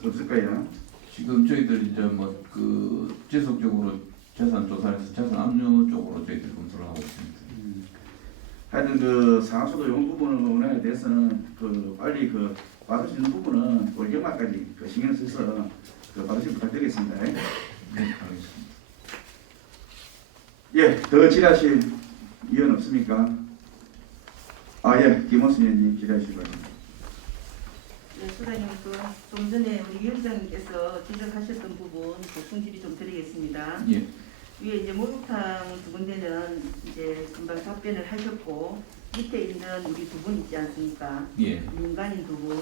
없을까요? 지금 저희들 이제 뭐 그 지속적으로 재산 조사해서 재산 압류 쪽으로 저희들이 검토를 하고 있습니다. 하여튼 그 상하수도 이런 부분에 대해서는 그 빨리 그 받을 수 있는 부분은 올 연말까지 그 신경 써서 그 받으시 부탁드리겠습니다. 네, 알겠습니다. 예, 더 질의하실 의원 없습니까? 예, 김원순 의원님 질의하시기 바랍니다. 네, 소장님 좀 전에 우리 위원장님께서 지적하셨던 부분 보충 질의 좀 드리겠습니다. 예, 위에 이제 목욕탕 두 군데는 이제 금방 답변을 하셨고 밑에 있는 우리 두 분 있지 않습니까? 예, 민간인 두 분.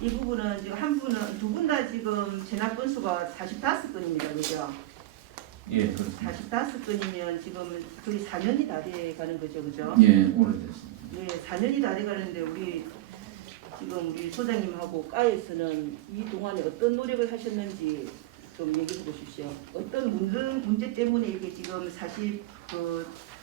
이 부분은 지금 한 분은 두 분 다 지금 체납 건수가 45건입니다. 그죠? 예, 그렇습니다. 45건이면 지금 거의 4년이 다 돼 가는 거죠. 그죠? 예, 오래됐습니다. 네, 4년이 다 돼 가는데 지금 우리 소장님하고 과에서는 이 동안에 어떤 노력을 하셨는지 좀 얘기해 보십시오. 어떤 문제 때문에 이게 지금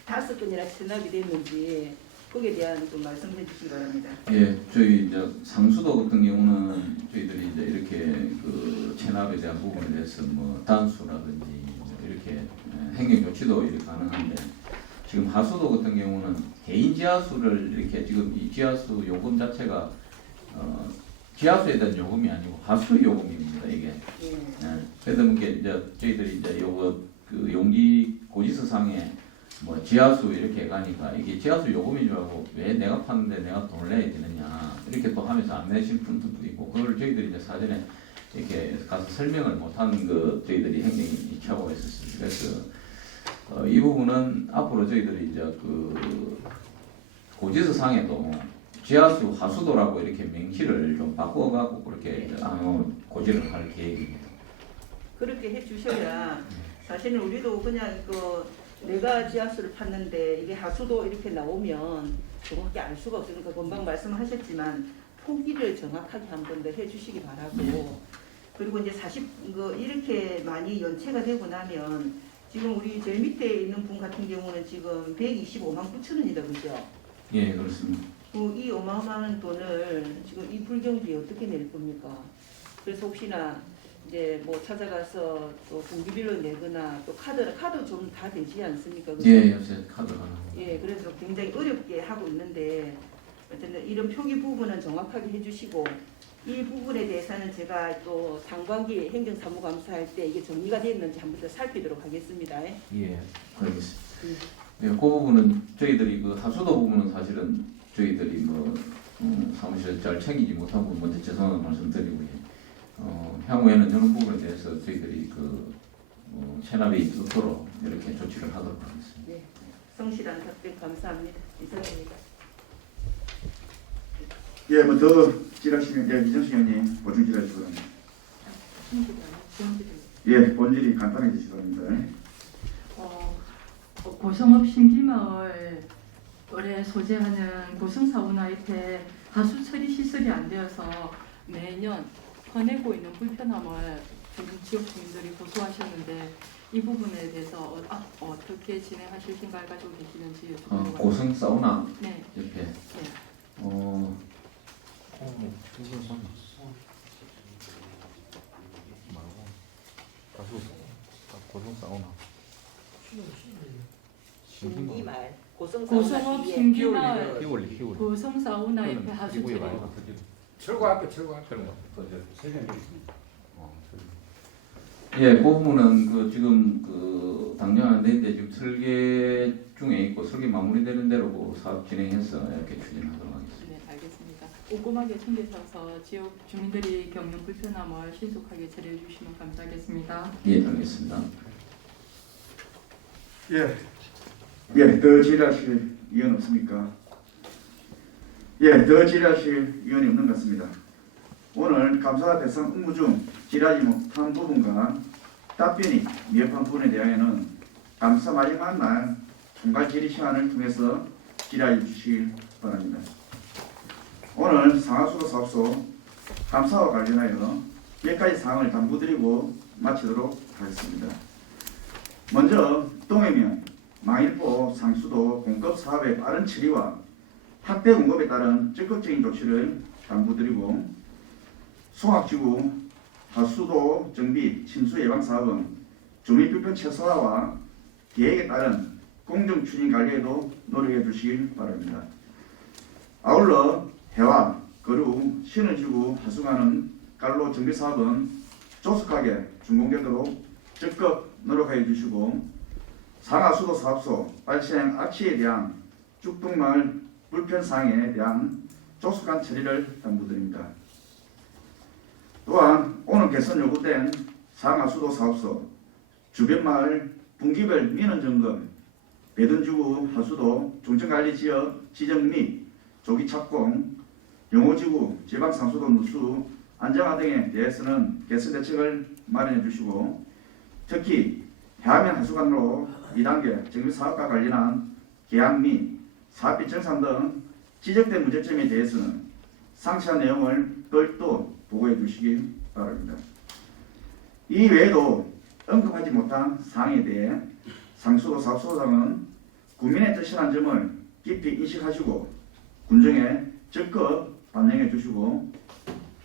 45건이나 체납이 됐는지 거기에 대한 좀 말씀해 주시기 바랍니다. 예, 저희 이제 상수도 같은 경우는 저희들이 이제 이렇게 그 체납에 대한 부분에 대해서 뭐 단수라든지 뭐 이렇게 행정 조치도 이렇게 가능한데 지금 하수도 같은 경우는 개인 지하수를 이렇게 지금 이 지하수 요금 자체가 지하수에 대한 요금이 아니고 하수 요금입니다 이게. 예. 그래서 이제 저희들이 이제 요거 그 용기 고지서상에 뭐 지하수 이렇게 가니까 이게 지하수 요금인 줄 알고 왜 내가 파는데 내가 돈을 내야 되느냐 이렇게 또 하면서 안 내신 분들도 있고 그걸 저희들이 이제 사전에 이렇게 가서 설명을 못하는 그 저희들이 행정이 취하고 있었습니다. 그래서 이 부분은 앞으로 저희들이 이제 그 고지서상에도 지하수 하수도라고 이렇게 명시를 좀 바꿔갖고 그렇게 고지를 할 계획입니다. 그렇게 해 주셔야 사실은 우리도 그냥 내가 지하수를 팠는데 이게 하수도 이렇게 나오면 정확히 알 수가 없으니까 금방 말씀하셨지만 포기를 정확하게 한 번 더 해주시기 바라고 그리고 이제 40 이렇게 많이 연체가 되고 나면 지금 우리 제일 밑에 있는 분 같은 경우는 지금 125만 9천 원이다 그죠? 예, 그렇습니다. 이 어마어마한 돈을 지금 이 불경비에 어떻게 낼 겁니까? 그래서 혹시나 이제 뭐 찾아가서 또 분기비를 내거나 또 카드 좀 다 되지 않습니까? 그죠? 예, 요새 카드가 예, 그래서 굉장히 어렵게 하고 있는데 어쨌든 이런 표기 부분은 정확하게 해주시고 이 부분에 대해서는 제가 또 상반기 행정사무감사할 때 이게 정리가 됐는지 한번 더 살피도록 하겠습니다. 예, 알겠습니다. 예, 그 부분은 저희들이 그 하수도 부분은 사실은 저희들이 뭐 사무실 잘 챙기지 못하고 먼저 죄송한 말씀드리고요. 향후에는 이런 부분에 대해서 저희들이 그 체납이 있도록 이렇게 조치를 하도록 하겠습니다. 네, 성실한 답변 감사합니다. 이상입니다. 예, 뭐 더 질하시면 예, 이정수 의원님 보충 질하시기 바랍니다. 예, 본질이 간단해지시기 바랍니다. 고성읍 신기마을 올해 소재하는 고성사우나 옆에 하수 처리 시설이 안 되어서 매년 퍼내고 있는 불편함을 지금 지역 주민들이 고소하셨는데 이 부분에 대해서 어떻게 진행하실 생각을 가지고 계시는지 여쭤보려고 고성 사우나 네. 옆에 네. 고성 사우나. 신기말 고성읍 신기마을 희월리. 고성사우나 옆에 하수 처리 철거 앞에 철거 앞에. 예, 그 부분은 그 지금 그 당뇨 내인데 지금 설계 중에 있고 설계 마무리되는 대로 그 사업 진행해서 이렇게 추진하도록 하겠습니다. 네, 알겠습니다. 꼼꼼하게 챙겨서 지역 주민들이 겪는 불편함을 신속하게 처리해 주시면 감사하겠습니다. 예, 알겠습니다. 예, 더 질하실 의원 없습니까? 예, 더 질하실 의원이 없는 것 같습니다. 오늘 감사 대상 업무 중 질하지 못한 부분과 답변이 미흡한 부분에 대하여는 감사 마지막 날 총괄 질의 시간을 통해서 질의해 주시길 바랍니다. 오늘 상하수도 사업소 감사와 관련하여 몇 가지 사항을 당부드리고 마치도록 하겠습니다. 먼저 동해면 망일보 상수도 공급 사업의 빠른 처리와 확대 공급에 따른 적극적인 조치를 당부드리고 송악지구 하수도 정비 침수 예방 사업은 주민 불편 최소화와 계획에 따른 공정 추진 관리에도 노력해 주시길 바랍니다. 아울러 해와 거류 신을지구 하수관은 갈로 정비 사업은 조속하게 준공되도록 적극 노력해 주시고 상하수도 사업소 발생 악취에 대한 쭉동마을 불편 사항에 대한 조속한 처리를 당부드립니다. 또한 오늘 개선 요구된 상하수도 사업소 주변마을 분기별 민원 점검, 배든지구 하수도 중점관리지역 지정 및 조기 착공, 영호지구 지방상수도 누수 안정화 등에 대해서는 개선 대책을 마련해 주시고 특히 해안면 하수관로 2단계 정비사업과 관련한 계약 및 사업비 정산 등 지적된 문제점에 대해서는 상세한 내용을 별도 보고해 주시기 바랍니다. 이 외에도 언급하지 못한 사항에 대해 상수도 사업소장은 국민의 뜻이라는 점을 깊이 인식하시고 군정에 적극 반영해 주시고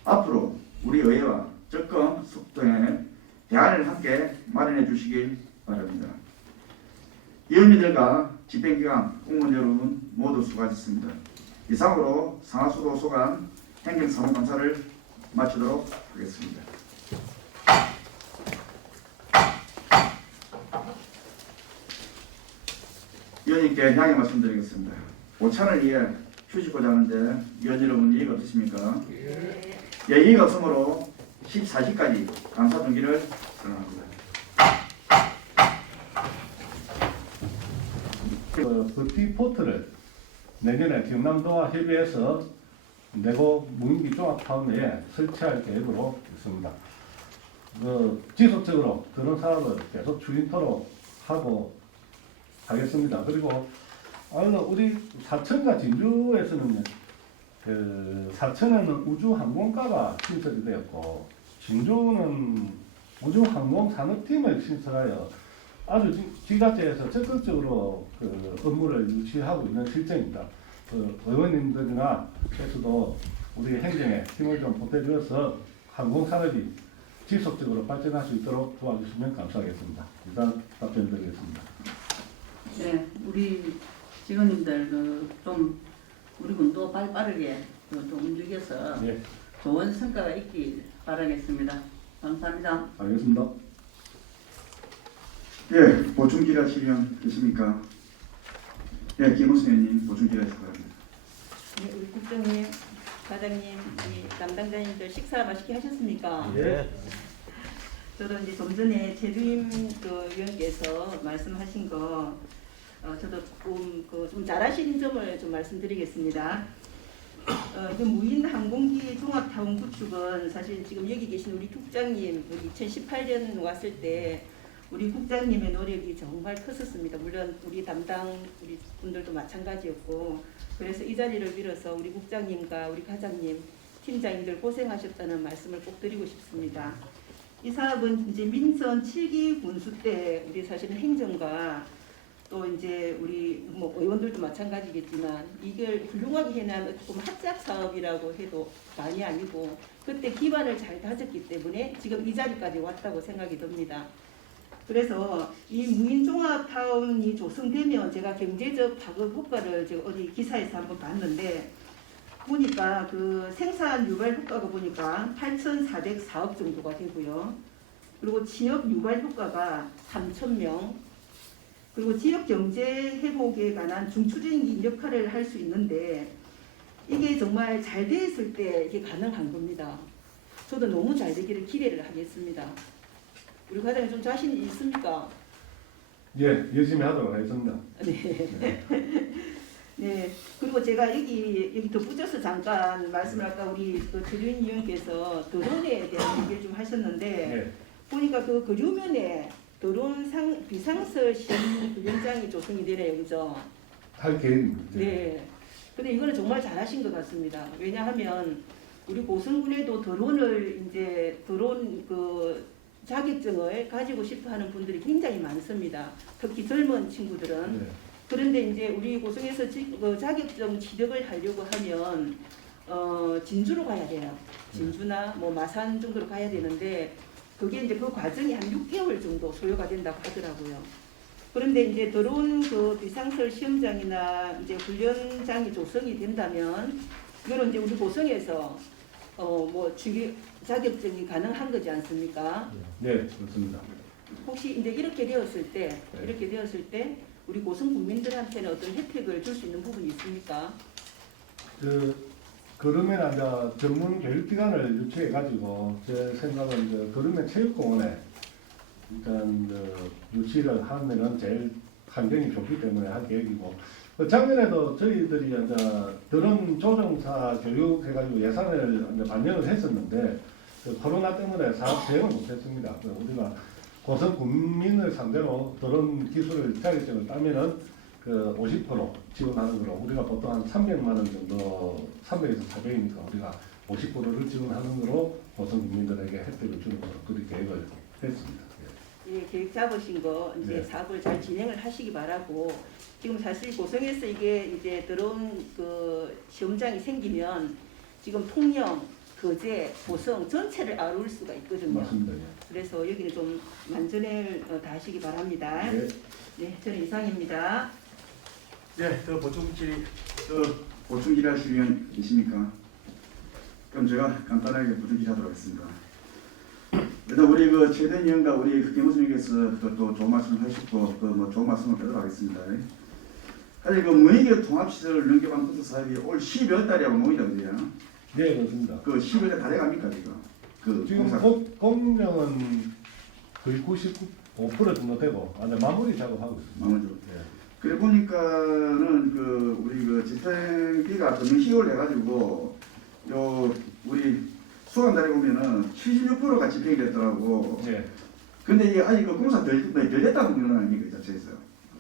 앞으로 우리 의회와 적극 소통해 대안을 함께 마련해 주시길 바랍니다. 위원님들과 집행기관 공무원 여러분 모두 수고하셨습니다. 이상으로 상하수도 소관 행정사무감사를 마치도록 하겠습니다. 위원님께 향해 말씀드리겠습니다. 오찬을 위해 휴식고자 하는데 위원 여러분 이해가 없으십니까? 예, 이해가 없으므로 14시까지 감사 중기를 선언합니다. 버티 포트를 내년에 경남도와 협의해서 내고 무인기 종합타운에 설치할 계획으로 있습니다. 지속적으로 그런 사업을 계속 추진토록 하고 하겠습니다. 그리고 우리 사천과 진주에서는 사천에는 우주항공과가 신설이 되었고 진주는 우주항공산업팀을 신설하여 아주 지자체에서 적극적으로 업무를 유치하고 있는 실정입니다. 의원님들이나 에서도 우리 행정에 힘을 좀 보태주어서 항공산업이 지속적으로 발전할 수 있도록 도와주시면 감사하겠습니다. 이상 답변드리겠습니다. 네, 우리 직원님들 좀 우리 군도 빠르게 좀 움직여서 예, 좋은 성과가 있길 바라겠습니다. 감사합니다. 알겠습니다. 예, 보충 질의할 질의원 계십니까? 예, 김호수 의원님 보충 질의하실 바랍니다. 네, 우리 국장님, 과장님, 우리 담당자님들 식사 맛있게 하셨습니까? 예. 저도 이제 좀 전에 최주임 의원께서 말씀하신 거 저도 조금 좀 잘하시는 점을 좀 말씀드리겠습니다. 그 무인 항공기 종합타운 구축은 사실 지금 여기 계신 우리 국장님 2018년 왔을 때 우리 국장님의 노력이 정말 컸었습니다. 물론 우리 담당 우리 분들도 마찬가지였고 그래서 이 자리를 빌어서 우리 국장님과 우리 과장님, 팀장님들 고생하셨다는 말씀을 꼭 드리고 싶습니다. 이 사업은 이제 민선 7기 군수 때 우리 사실은 행정과 또 이제 우리 뭐 의원들도 마찬가지겠지만 이걸 훌륭하게 해낸 조금 합작 사업이라고 해도 많이 아니고 그때 기반을 잘 다졌기 때문에 지금 이 자리까지 왔다고 생각이 듭니다. 그래서 이 무인종합타운이 조성되면 제가 경제적 파급 효과를 제가 어디 기사에서 한번 봤는데 보니까 그 생산 유발 효과가 보니까 8,404억 정도가 되고요. 그리고 취업 유발 효과가 3,000명. 그리고 지역 경제 회복에 관한 중추적인 역할을 할 수 있는데 이게 정말 잘 됐을 때 이게 가능한 겁니다. 저도 너무 잘 되기를 기대를 하겠습니다. 우리 과장님 좀 자신 있습니까? 예, 열심히 하도록 하겠습니다. 네. 네. 그리고 제가 여기 덧붙여서 잠깐 말씀을 아까 우리 최주인 의원께서 드론에 대한 얘기를 좀 하셨는데 예, 보니까 그 그류면에 드론 비상설 시험 훈련장이 조성이 되네요, 그죠? 할 계획입니다. 네. 근데 이거는 정말 잘하신 것 같습니다. 왜냐하면 우리 고성군에도 드론 자격증을 가지고 싶어하는 분들이 굉장히 많습니다. 특히 젊은 친구들은. 예. 그런데 이제 우리 고성에서 자격증 취득을 하려고 하면 진주로 가야 돼요. 진주나 뭐 마산 정도로 가야 되는데 그게 이제 그 과정이 한 6개월 정도 소요가 된다고 하더라고요. 그런데 이제 드론 비상설 시험장이나 이제 훈련장이 조성이 된다면 이거는 이제 우리 고성에서 뭐 자격증이 가능한 거지 않습니까? 네, 그렇습니다. 혹시 이제 이렇게 되었을 때 우리 고성 국민들한테는 어떤 혜택을 줄 수 있는 부분이 있습니까? 그러면 이제 전문 교육기관을 유치해가지고 제 생각은 그러면 체육공원에 일단 유치를 하면은 제일 환경이 좋기 때문에 할 계획이고 작년에도 저희들이 이제 드론 조종사 교육해가지고 예산을 이제 반영을 했었는데 코로나 때문에 사업 대응을 못했습니다. 우리가 고성 국민을 상대로 드론 기술을 자격증을 따면은 50% 지원하는 거로 우리가 보통 한 300만 원 정도 300에서 400이니까 우리가 50%를 지원하는 거로 고성 국민들에게 혜택을 주는 거로 그렇게 계획을 했습니다. 예, 계획 잡으신 거 이제 네. 사업을 잘 진행을 하시기 바라고 지금 사실 고성에서 이게 이제 드론 시험장이 생기면 지금 통영, 거제, 고성 전체를 아울 수가 있거든요. 맞습니다. 그래서 여기는 좀 만전을 다하시기 바랍니다. 네. 네, 저는 이상입니다. 네, 더 보충 질의하실 의원 계십니까? 그럼 제가 간단하게 보충 질의하도록 하겠습니다. 일단 우리 최대인 의원과 우리 김호수 의원께서 또 좋은 말씀 하셨고 좋은 말씀을 드리도록 하겠습니다. 사실 무인기업 통합시설 연계방 컨트 사업이 올 12월 달에 하고 모이다 그래요. 네, 그렇습니다. 12월 달 다 돼갑니까 지금? 지금 공명은 거의 99% 정도 되고 마무리 작업하고 있습니다. 마무리. 네. 그래 보니까는 우리 집행기가 금융시효를 해가지고 우리 수강단에 보면은 76%가 집행이 됐더라고. 네. 근데 이게 아직 공사 덜 됐다고 그러는 거 아닙니까 이 자체에서.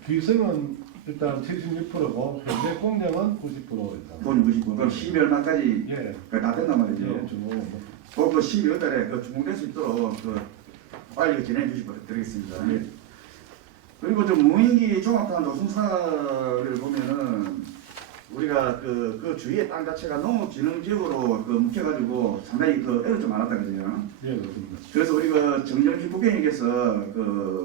귀성은 일단 76%고 현재 공정은 90% 일단. 돈 99. 그럼 12월 말까지 예, 다 된단 말이죠. 예, 주로 그 12월 달에 그 준공될 수 있도록 빨리 진행해 주시기 드리겠습니다. 예. 그리고 좀 무인기 종합탄 조성사를 보면은 우리가 그 주위의 땅 자체가 농업진흥지역으로 묵혀가지고 상당히 애를 좀 많았다거든요. 예, 그렇습니다. 그래서 우리 정정식 국회의원께서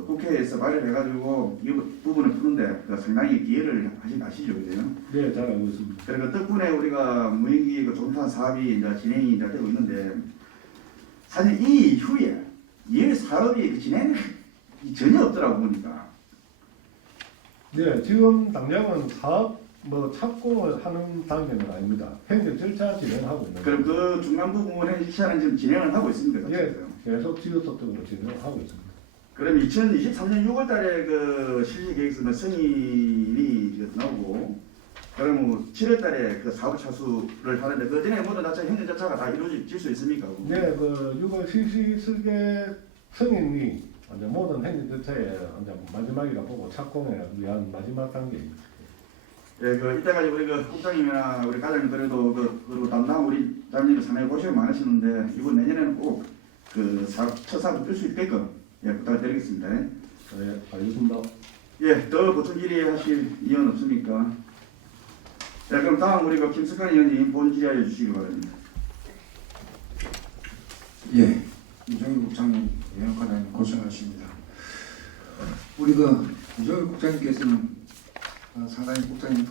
국회에서 발의해가지고 이 부분을 푸는데 상당히 기여를 하시죠, 그죠? 네, 잘 알고 있습니다. 그리고 덕분에 우리가 무인기 조성탄 사업이 이제 진행이 이제 되고 있는데 사실 이 이후에 이 사업이 진행이 전혀 없더라고 보니까. 네, 지금 당장은 사업 착공을 하는 단계는 아닙니다. 행정 절차 진행하고 있는. 그럼 그 중간 부분의 시차는 지금 진행을 하고 있습니까? 예, 계속 지속적으로 진행하고 있습니다. 그럼 2023년 6월 달에 그 실시 계획서는 승인이 이제 나오고, 그럼 7월 달에 그 사업 차수를 하는데, 그 전에 모든 자체 행정 절차가 다 이루어질 수 있습니까? 네, 6월 실시 설계 승인이 이제 모든 행정 절차의 이제 마지막이라 보고 착공에 위한 마지막 단계입니다. 예, 이때까지 우리 국장님이나 우리 과장님 그래도 그리고 담당 우리 장님이 상당히 고생 많으시는데, 이번 내년에는 꼭 첫 사업을 뜰 수 있게끔 부탁드리겠습니다. 네, 알겠습니다. 예, 더 보충 질의하실 의원 없습니까? 자, 그럼 다음 우리 김석환 의원님 본 질의하여 주시기 바랍니다. 예, 이정희 국장님, 의원과장님 고생하십니다. 우리 이정희 국장님께서는 상당히 국장님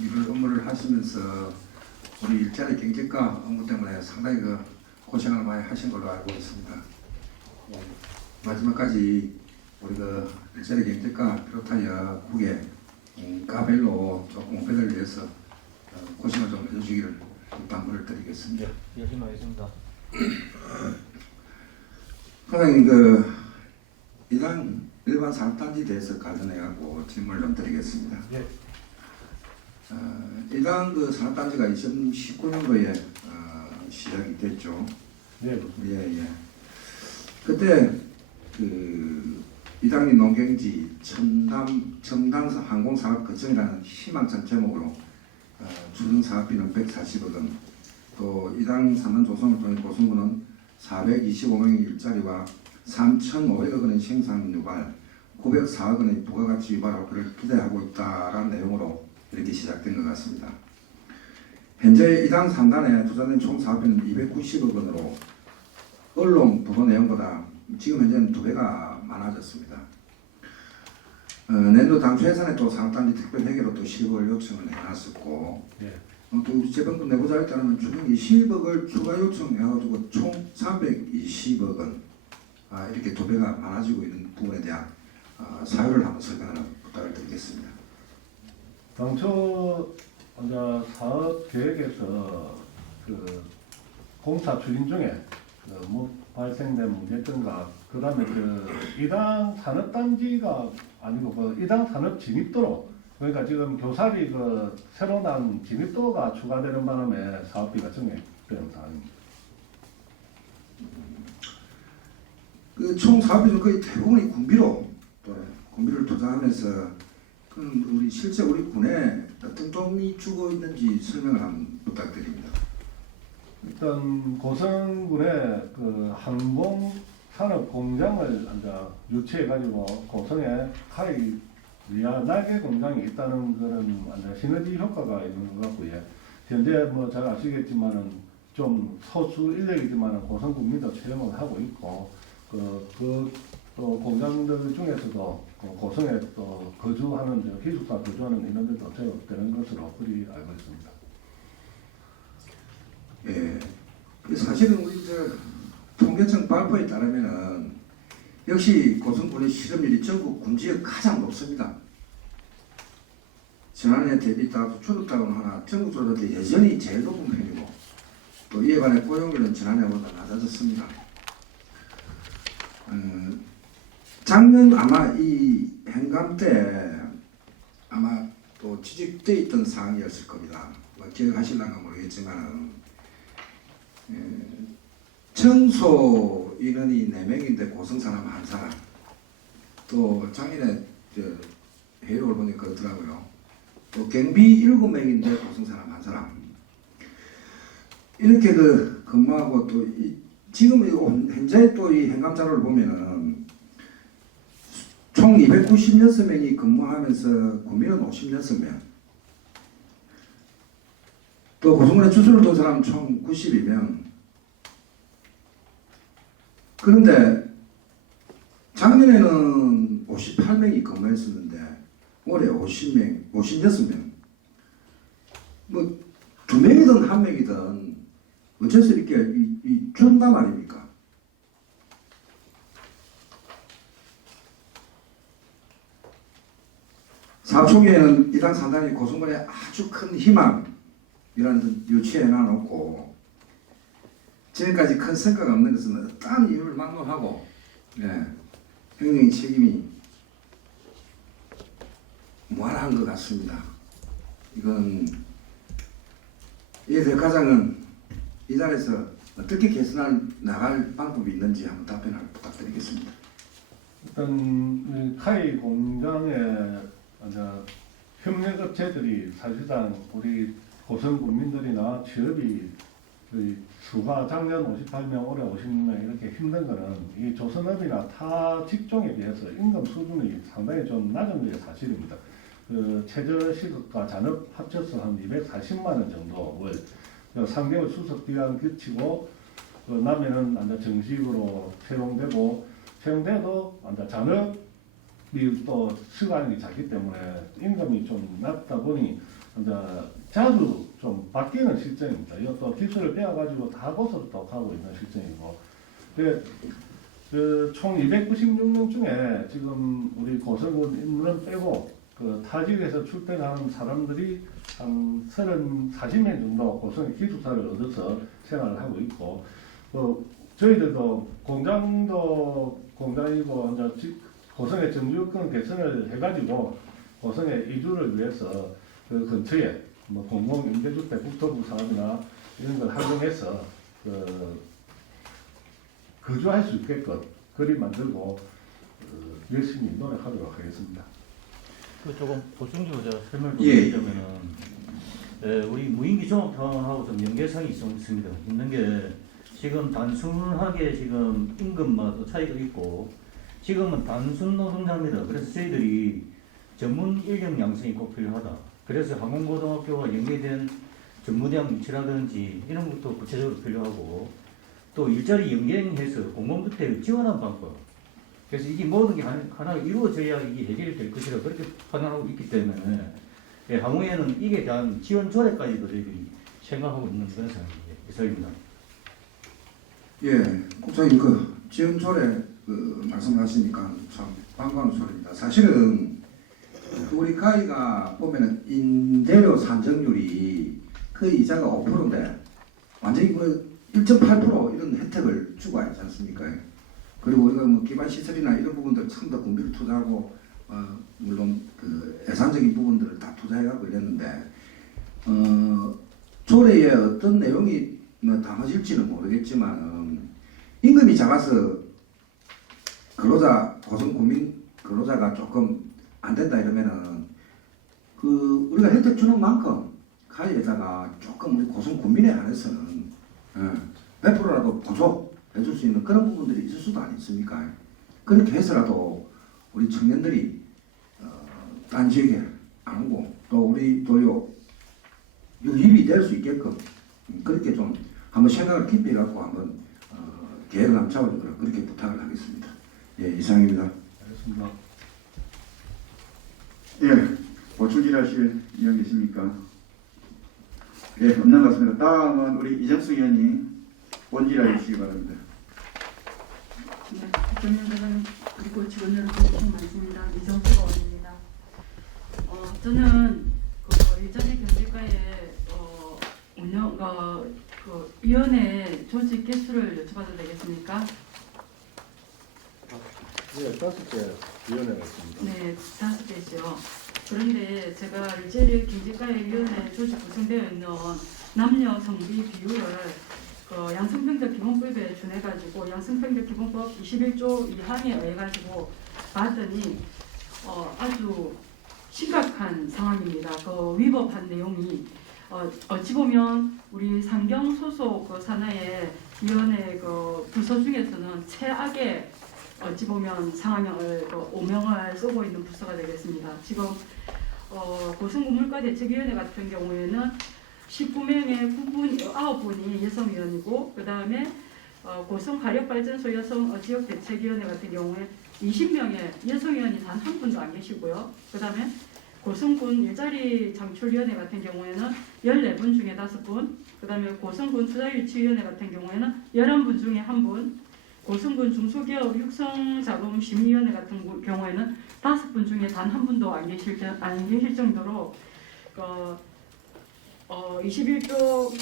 일을 업무를 하시면서 우리 일자리 경제과 업무 때문에 상당히 고생을 많이 하신 걸로 알고 있습니다. 마지막까지 우리 일자리 경제과 비롯하여 국외 과별로 조금 후배를 위해서 고생을 좀 해주시기를 당부를 드리겠습니다. 열심히 하겠습니다. 과장님 이당 일반 산업단지에 대해서 관련해갖고 질문을 좀 드리겠습니다. 예. 이당 산업단지가 2019년도에 시작이 됐죠. 네, 예. 그때 이당리 농경지 첨단 항공사업 거점이라는 희망찬 제목으로 추정 사업비는 140억 원, 또 이당 산업 조성을 통해 고성군은 425명의 일자리와 3,500억 원의 생산 유발, 904억 원의 부가가치 유발을 기대하고 있다라는 내용으로 이렇게 시작된 것 같습니다. 현재 이당 3단에 투자된 총 사업비는 290억 원으로 언론 보도 내용보다 지금 현재는 2배가 많아졌습니다. 내년도 당초 예산에 또 산업단지 특별회계로 또 10억을 요청을 해놨었고, 네. 또 우리 재정부 내부자에 따르면 총 20억을 추가 요청해가지고 총 320억 원, 이렇게 2배가 많아지고 있는 부분에 대한 사유를 한번 설명을 부탁을 드리겠습니다. 당초 이제 사업 계획에서 공사 추진 중에 발생된 문제점과 그다음에 이당 산업단지가 아니고 이당 산업 진입도로, 그러니까 지금 교사비 새로 난 진입도가 추가되는 바람에 사업비가 증액되는 상황입니다. 총 사업비는 거의 대부분이 군비를 투자하면서 우리 실제 우리 군에 어떤 돈이 주고 있는지 설명을 한번 부탁드립니다. 일단 고성군에 항공 산업 공장을 이제 유치해가지고 고성에 가히 날개 공장이 있다는 그런 시너지 효과가 있는 것 같고요. 현재 잘 아시겠지만은 좀 소수 인력이지만은 고성 국민도 채용을 하고 있고 또 공장들 중에서도 고성에 또 거주하는 기숙사 거주하는 인원들도 채용되는 것으로 그리 알고 있습니다. 예, 사실은 우리 통계청 발표에 따르면은 역시 고성군의 실업률이 전국 군지역 가장 높습니다. 지난해 대비 다 줄었다고는 하나 전국적으로 여전히 제일 높은 편이고, 또 이에 반해 고용률은 지난해보다 낮아졌습니다. 작년 아마 이 행감 때 아마 또 취직돼 있던 상황이었을 겁니다. 기억하실랑가 모르겠지만 청소 인원이 4명인데 고성사람 1사람, 또 작년에 회의록을 보니까 그렇더라고요. 또 경비 7명인데 고성 사람 1사람. 이렇게 근무하고 또 지금 현재 또 이 행감자료를 보면은 총 296명이 근무하면서 구민은 56명. 또 고성군에 주소를 둔 사람 총 92명. 그런데 작년에는 58명이 근무했었는데 올해 56명. 뭐 2명이든 1명이든 어째서 이렇게 줄었단 말입니까? 사초기에는 이당 상당히 고성군의 아주 큰 희망이라는 유치해 놔놓고 지금까지 큰 성과가 없는 것은 어떠한 이유를 막론하고 행정의 책임이 무한한 것 같습니다. 이건 이에 대해 가장은 이 자리에서 어떻게 개선할 나갈 방법이 있는지 한번 답변을 부탁드리겠습니다. 일단 카이 공장의 협력업체들이 사실상 우리 고성 군민들이나 취업이 수가 작년 58명, 올해 56명 이렇게 힘든 거는 이 조선업이나 타 직종에 비해서 임금 수준이 상당히 좀 낮은 게 사실입니다. 그 최저 시급과 잔업 합쳐서 한 240만 원 정도 월 3개월 수석 기간 거치고 나면은 정식으로 채용되고 채용돼도 잔업이 또 시간이 작기 때문에 임금이 좀 낮다 보니 자주 좀 바뀌는 실정입니다. 이것도 기술을 배워가지고 다 고소를 또 가고 있는 실정이고. 총 296명 중에 지금 우리 고성군 인물은 빼고 타지에서 출퇴근하는 사람들이 한 40명 정도 고성의 기숙사를 얻어서 생활을 하고 있고, 저희들도 공장이고 고성의 정규권 개선을 해가지고 고성의 이주를 위해서 그 근처에 공공 임대주택 국토부 사업이나 이런 걸 활용해서 거주할 수 있게끔 거리 만들고 열심히 노력하도록 하겠습니다. 조금 보충적으로 제가 설명을 드리자면은 우리 무인기 종합타운하고 좀 연계성이 있습니다. 있는 게 지금 단순하게 지금 임금마다 차이가 있고 지금은 단순 노동자입니다. 그래서 저희들이 전문 인력 양성이 꼭 필요하다. 그래서 항공고등학교와 연계된 전무대학 유치라든지 이런 것도 구체적으로 필요하고 또 일자리 연계해서 공공주택을 지원하는 방법. 그래서 이게 모든 게 하나 이루어져야 이게 해결이 될 것이라 그렇게 판단하고 있기 때문에 향후에는 이게 대한 지원 조례까지도 저희들이 생각하고 있는 그런 상황입니다. 예, 국장님 지원 조례 말씀하시니까 참 반가운 소리입니다. 사실은 우리 가이가 보면은 임대료 산정률이 거의 이자가 5%인데 완전히 1.8% 이런 혜택을 주고 있지 않습니까? 그리고 우리가 기반 시설이나 이런 부분들 참 더 공비를 투자하고 물론 예산적인 부분들을 다 투자해가고 이랬는데 조례에 어떤 내용이 담아질지는 모르겠지만 임금이 작아서 고성 구민 근로자가 조금 안 된다 이러면은 우리가 혜택 주는 만큼 가이에다가 조금 우리 고성 구민에 한해서는 100%라도 보조해줄 수 있는 그런 부분들이 있을 수도 아니겠습니까? 그렇게 해서라도 우리 청년들이 딴 지역에 안 오고 또 우리 도요 유입이 될 수 있게끔 그렇게 좀 한번 생각을 깊이 해갖고 한번 계획을 한번 잡아주도록 그렇게 부탁을 하겠습니다. 예, 이상입니다. 알겠습니다. 예, 보충질 하실 의원 계십니까? 예, 없는 것 같습니다. 다음은 우리 이정수 의원님 본질해 주시기 바랍니다. 네, 대통령들은 그리고 직원들은 고생 많습니다. 이정수 의원입니다. 저는 일자리 경제과의 운영 위원회 조직 개수를 여쭤봐도 되겠습니까? 네, 5개 위원회가 있습니다. 네, 5개죠. 그런데 제가 일자리 경제과의 위원회 조직 구성되어 있는 남녀 성비 비율을 양성평등 기본법에 준해가지고 양성평등 기본법 21조 2항에 의해가지고 봤더니 아주 심각한 상황입니다. 그 위법한 내용이 어찌 보면 우리 상경 소속 그 산하의 위원회 그 부서 중에서는 최악의 어찌 보면 상황을 그 오명을 쓰고 있는 부서가 되겠습니다. 지금 고성군물가대책위원회 같은 경우에는 19명의 9분이 여성위원이고 그 다음에 고성화력발전소 여성 지역대책위원회 같은 경우에 20명의 여성위원이 단 한 분도 안 계시고요. 그 다음에 고성군 일자리 창출위원회 같은 경우에는 14분 중에 5분, 그 다음에 고성군 투자유치위원회 같은 경우에는 11분 중에 1분, 고성군 중소기업 육성자금심의위원회 같은 경우에는 5분 중에 단 한 분도 안 계실 정도로 21조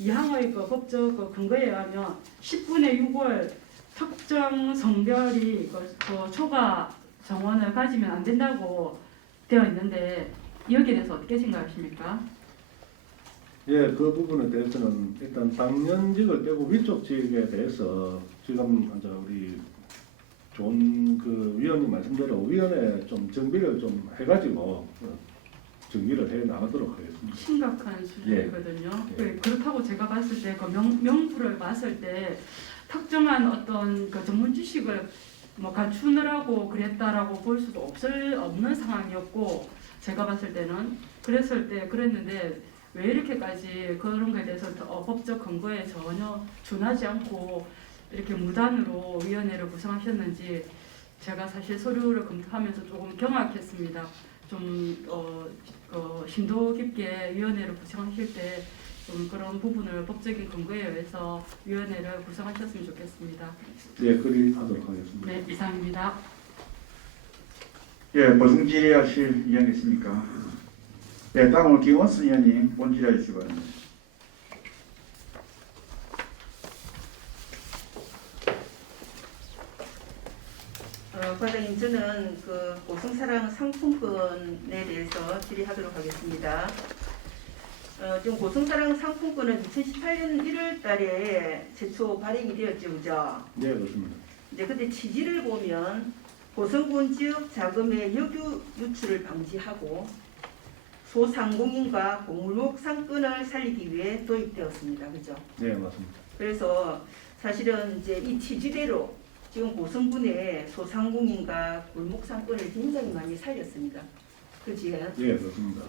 2항의 그 법적 그 근거에 의하면 10분의 6월 특정 성별이 그 초과 정원을 가지면 안 된다고 되어 있는데 여기에 대해서 어떻게 생각하십니까? 예, 그 부분에 대해서는 일단 당연직을 빼고 위쪽 지역에 대해서 지금 이제 우리 좋은 그 위원님 말씀대로 위원회 좀 정비를 좀 해가지고 정비를 해 나가도록 하겠습니다. 심각한 수준이거든요. 그렇다고 제가 봤을 때 그 명부를 봤을 때 특정한 어떤 그 전문 지식을 뭐 갖추느라고 그랬다라고 볼 수도 없는 상황이었고 제가 봤을 때는 그랬는데 왜 이렇게까지 그런 거에 대해서 법적 근거에 전혀 준하지 않고 이렇게 무단으로 위원회를 구성하셨는지 제가 사실 서류를 검토하면서 조금 경악했습니다. 좀 심도 깊게 위원회를 구성하실 때 좀 그런 부분을 법적인 근거에 의해서 위원회를 구성하셨으면 좋겠습니다. 예, 그리 하도록 하겠습니다. 네, 이상입니다. 예, 보충 질의하실 의향 있습니까? 예, 다음으로 김원순 의원님 본질의해 주시기 바랍니다. 과장님, 저는 그 고성사랑 상품권에 대해서 질의하도록 하겠습니다. 지금 고성사랑 상품권은 2018년 1월 달에 최초 발행이 되었죠, 그죠? 네, 그렇습니다. 이제 그때 취지를 보면 고성군 지역 자금의 역유 유출을 방지하고 소상공인과 공물목 상권을 살리기 위해 도입되었습니다, 그죠? 네, 맞습니다. 그래서 사실은 이제 이 취지대로 지금 고성군의 소상공인과 골목 상권을 굉장히 많이 살렸습니다. 그지? 네, 그렇습니다.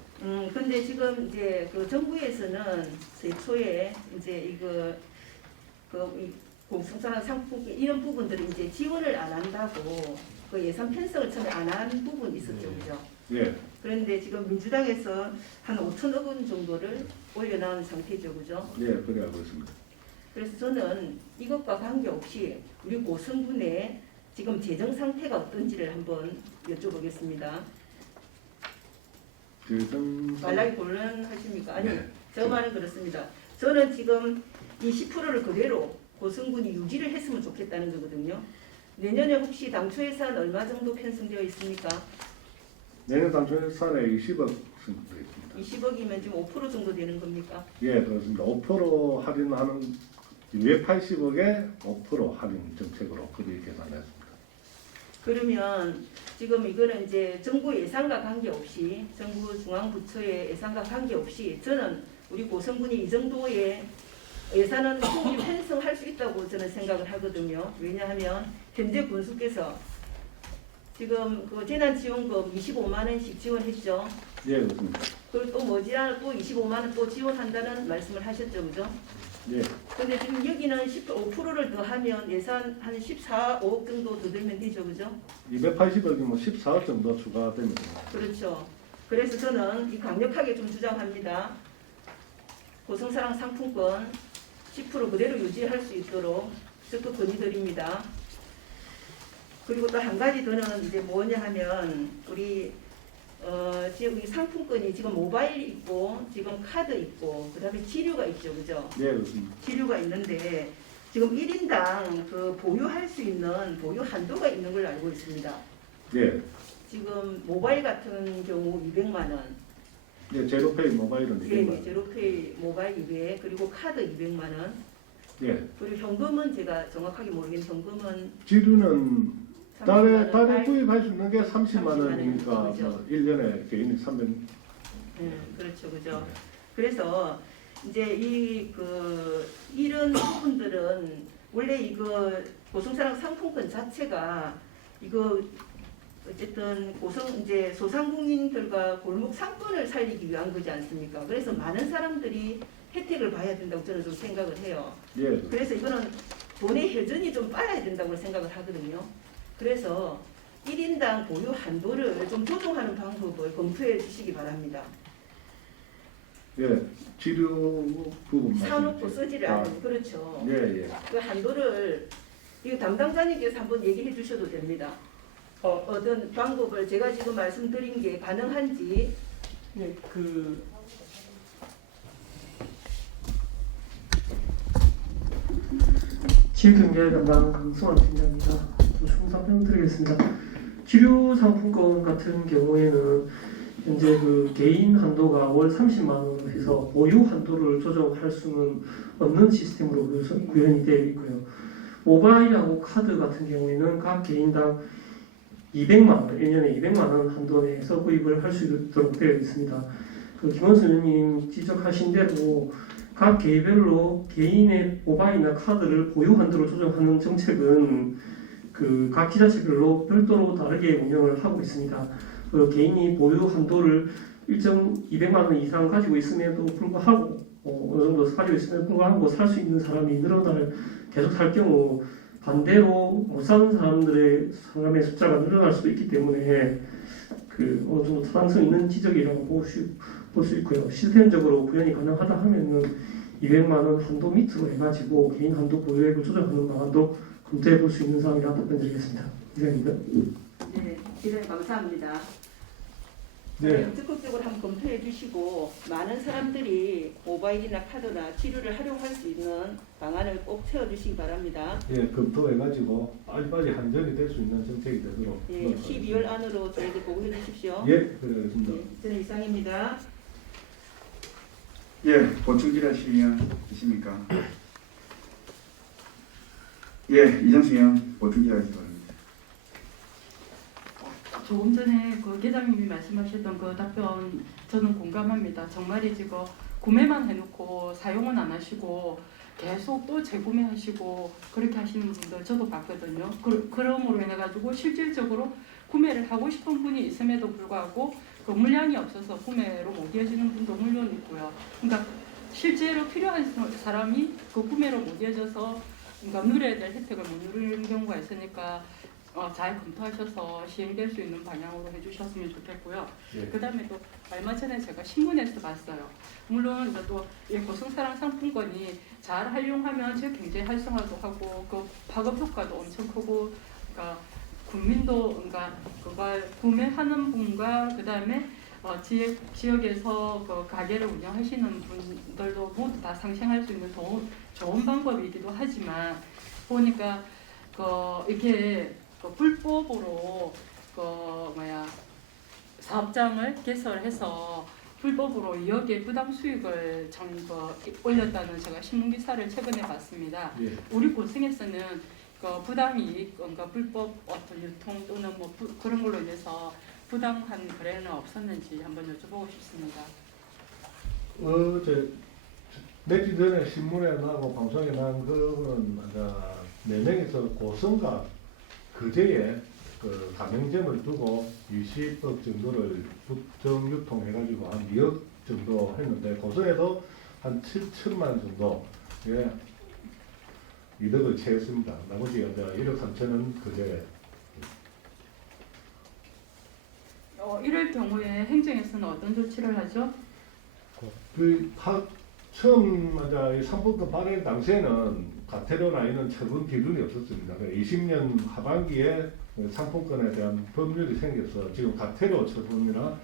근데 지금 이제 그 정부에서는 최초에 이제 이 공성사랑 상품 이런 부분들을 이제 지원을 안 한다고 그 예산 편성을 처음에 안 한 부분이 있었죠, 그죠? 네, 그런데 지금 민주당에서 한 5천억 원 정도를 올려놓은 상태죠, 그죠? 네, 그래 알고 있습니다. 그래서 저는 이것과 관계없이 우리 고성군의 지금 재정 상태가 어떤지를 한번 여쭤보겠습니다. 말라기 곤란하십니까? 아니, 네. 저 말은 그렇습니다. 저는 지금 이 10%를 그대로 고성군이 유지를 했으면 좋겠다는 거거든요. 내년에 혹시 당초 예산 얼마 정도 편성되어 있습니까? 내년 당초 예산에 20억 승부되어 있습니다. 20억이면 지금 5% 정도 되는 겁니까? 예, 그렇습니다. 5% 할인하는 280억에 5% 할인 정책으로 그렇게 계산했습니다. 그러면 지금 이거는 이제 정부 예산과 관계없이 정부 중앙부처의 예산과 관계없이 저는 우리 고성군이 이 정도의 예산은 충분히 편성할 수 있다고 저는 생각을 하거든요. 왜냐하면 현재 군수께서 지금 그 재난지원금 25만 원씩 지원했죠. 예, 그렇습니다. 그리고 또 머지않아 또 25만 원 또 지원한다는 말씀을 하셨죠, 그죠? 예, 근데 지금 여기는 5%를 더하면 예산 한 14억 정도 더 들면 되죠, 그죠? 280억이면 14억 정도 추가되면 됩니다. 그렇죠. 그래서 저는 이 강력하게 좀 주장합니다. 고성사랑 상품권 10% 그대로 유지할 수 있도록 적극 건의드립니다. 그리고 또 한 가지 더는 이제 뭐냐 하면 우리 지금 이 상품권이 지금 모바일 있고 지금 카드 있고 그다음에 지류가 있죠, 그죠? 네, 그렇습니다. 지류가 있는데 지금 1인당 그 보유할 수 있는 보유 한도가 있는 걸로 알고 있습니다. 예, 지금 모바일 같은 경우 200만 원, 예, 제로페이 모바일은 200만 원. 제로페이 모바일 200, 그리고 카드 200만 원, 예, 그리고 현금은 제가 정확하게 모르겠는데 현금은 지류는 달에 구입할 수 있는 게 30만 원이니까 그죠. 1년에 개인이 300. 그렇죠, 그죠. 그래서 이제 이런 부분들은 원래 이거 고성사랑 상품권 자체가 이거 어쨌든 이제 소상공인들과 골목 상권을 살리기 위한 거지 않습니까? 그래서 많은 사람들이 혜택을 봐야 된다고 저는 좀 생각을 해요. 예. 그래서 이거는 돈의 회전이 좀 빨라야 된다고 생각을 하거든요. 그래서 1인당 보유 한도를 좀 조정하는 방법을 검토해 주시기 바랍니다. 예. 치료 부분 사놓고 말씀이시죠? 쓰지를 않는, 그렇죠. 예, 예. 그 한도를 이거 담당자님께서 한번 얘기해 주셔도 됩니다. 어떤 방법을 제가 지금 말씀드린 게 가능한지. 네, 지역경제 담당 강수환 팀장입니다. 총사평 드리겠습니다. 치료 상품권 같은 경우에는 현재 개인 한도가 월 30만 원으로 해서 보유 한도를 조정할 수는 없는 시스템으로 구현이 되어 있고요. 모바일하고 카드 같은 경우에는 각 개인당 200만 원, 1년에 200만 원 한도 내에서 구입을 할 수 있도록 되어 있습니다. 김원수 의원님 지적하신 대로 각 개별로 개인의 모바일이나 카드를 보유 한도로 조정하는 정책은 각 지자체별로 별도로 다르게 운영을 하고 있습니다. 개인이 보유 한도를 일정 200만 원 이상 가지고 있음에도 불구하고 어느 정도 가지고 있음에도 불구하고 살 수 있는 사람이 늘어날 계속 살 경우 반대로 못 사는 사람의 숫자가 늘어날 수도 있기 때문에 어느 정도 타당성 있는 지적이라고 볼 수 있고요. 시스템적으로 구현이 가능하다 하면은 200만 원 한도 밑으로 해가지고 개인 한도 보유액을 조정하는 방안도 검토해 볼 수 있는 사항이라 답변드리겠습니다. 이상입니다. 네, 기자님 감사합니다. 네. 적극적으로 한번 검토해 주시고 많은 사람들이 모바일이나 카드나 치료를 활용할 수 있는 방안을 꼭 세워주시기 바랍니다. 예, 검토해가지고 빨리빨리 한전이 될 수 있는 정책이 되도록. 예, 12월 안으로 저희들 보고해 주십시오. 예, 그러겠습니다. 네, 저는 이상입니다. 예, 보충 질의하시면 계십니까? 예, 이정수 의원 보충 질의하시기 바랍니다. 조금 전에 계장님이 말씀하셨던 그 답변 저는 공감합니다. 정말이지 구매만 해놓고 사용은 안 하시고 계속 또 재구매하시고 그렇게 하시는 분들 저도 봤거든요. 그러므로 인해가지고 실질적으로 구매를 하고 싶은 분이 있음에도 불구하고 그 물량이 없어서 구매로 못 이어지는 분도 물론 있고요. 그러니까 실제로 필요한 사람이 그 구매로 못 이어져서 그러니까 누려야 될 혜택을 못 누리는 경우가 있으니까 잘 검토하셔서 시행될 수 있는 방향으로 해주셨으면 좋겠고요. 예. 그다음에 또 얼마 전에 제가 신문에서 봤어요. 물론 이제 또 이 고성사랑 상품권이 잘 활용하면 지역 경제 활성화도 하고 그 파급 효과도 엄청 크고, 그러니까 국민도 그러니까 그걸 구매하는 분과 그다음에 지역에서 그 가게를 운영하시는 분들도 모두 다 상생할 수 있는 좋은 방법이기도 하지만 보니까 이게 불법으로 사업장을 개설해서 불법으로 2억의 부당 수익을 올렸다는 제가 신문 기사를 최근에 봤습니다. 예. 우리 고성에서는 부당이익, 그러니까 불법 어떤 유통 또는 그런 걸로 인해서 부당한 거래는 없었는지 한번 여쭤보고 싶습니다. 며칠 전에 신문에 나고 방송에 난 거는 4명이서 고성과 그제에 가맹점을 두고 20억 정도를 부정 유통해가지고 한 2억 정도 했는데 고성에도 한 7천만 정도 이득을 채웠습니다. 나머지 1억 3천은 그제. 이럴 경우에 행정에서는 어떤 조치를 하죠? 처음 이 상품권 발행 당시에는 과태료 라인은 처분 기준이 없었습니다. 20년 하반기에 상품권에 대한 법률이 생겨서 지금 과태료 처분이나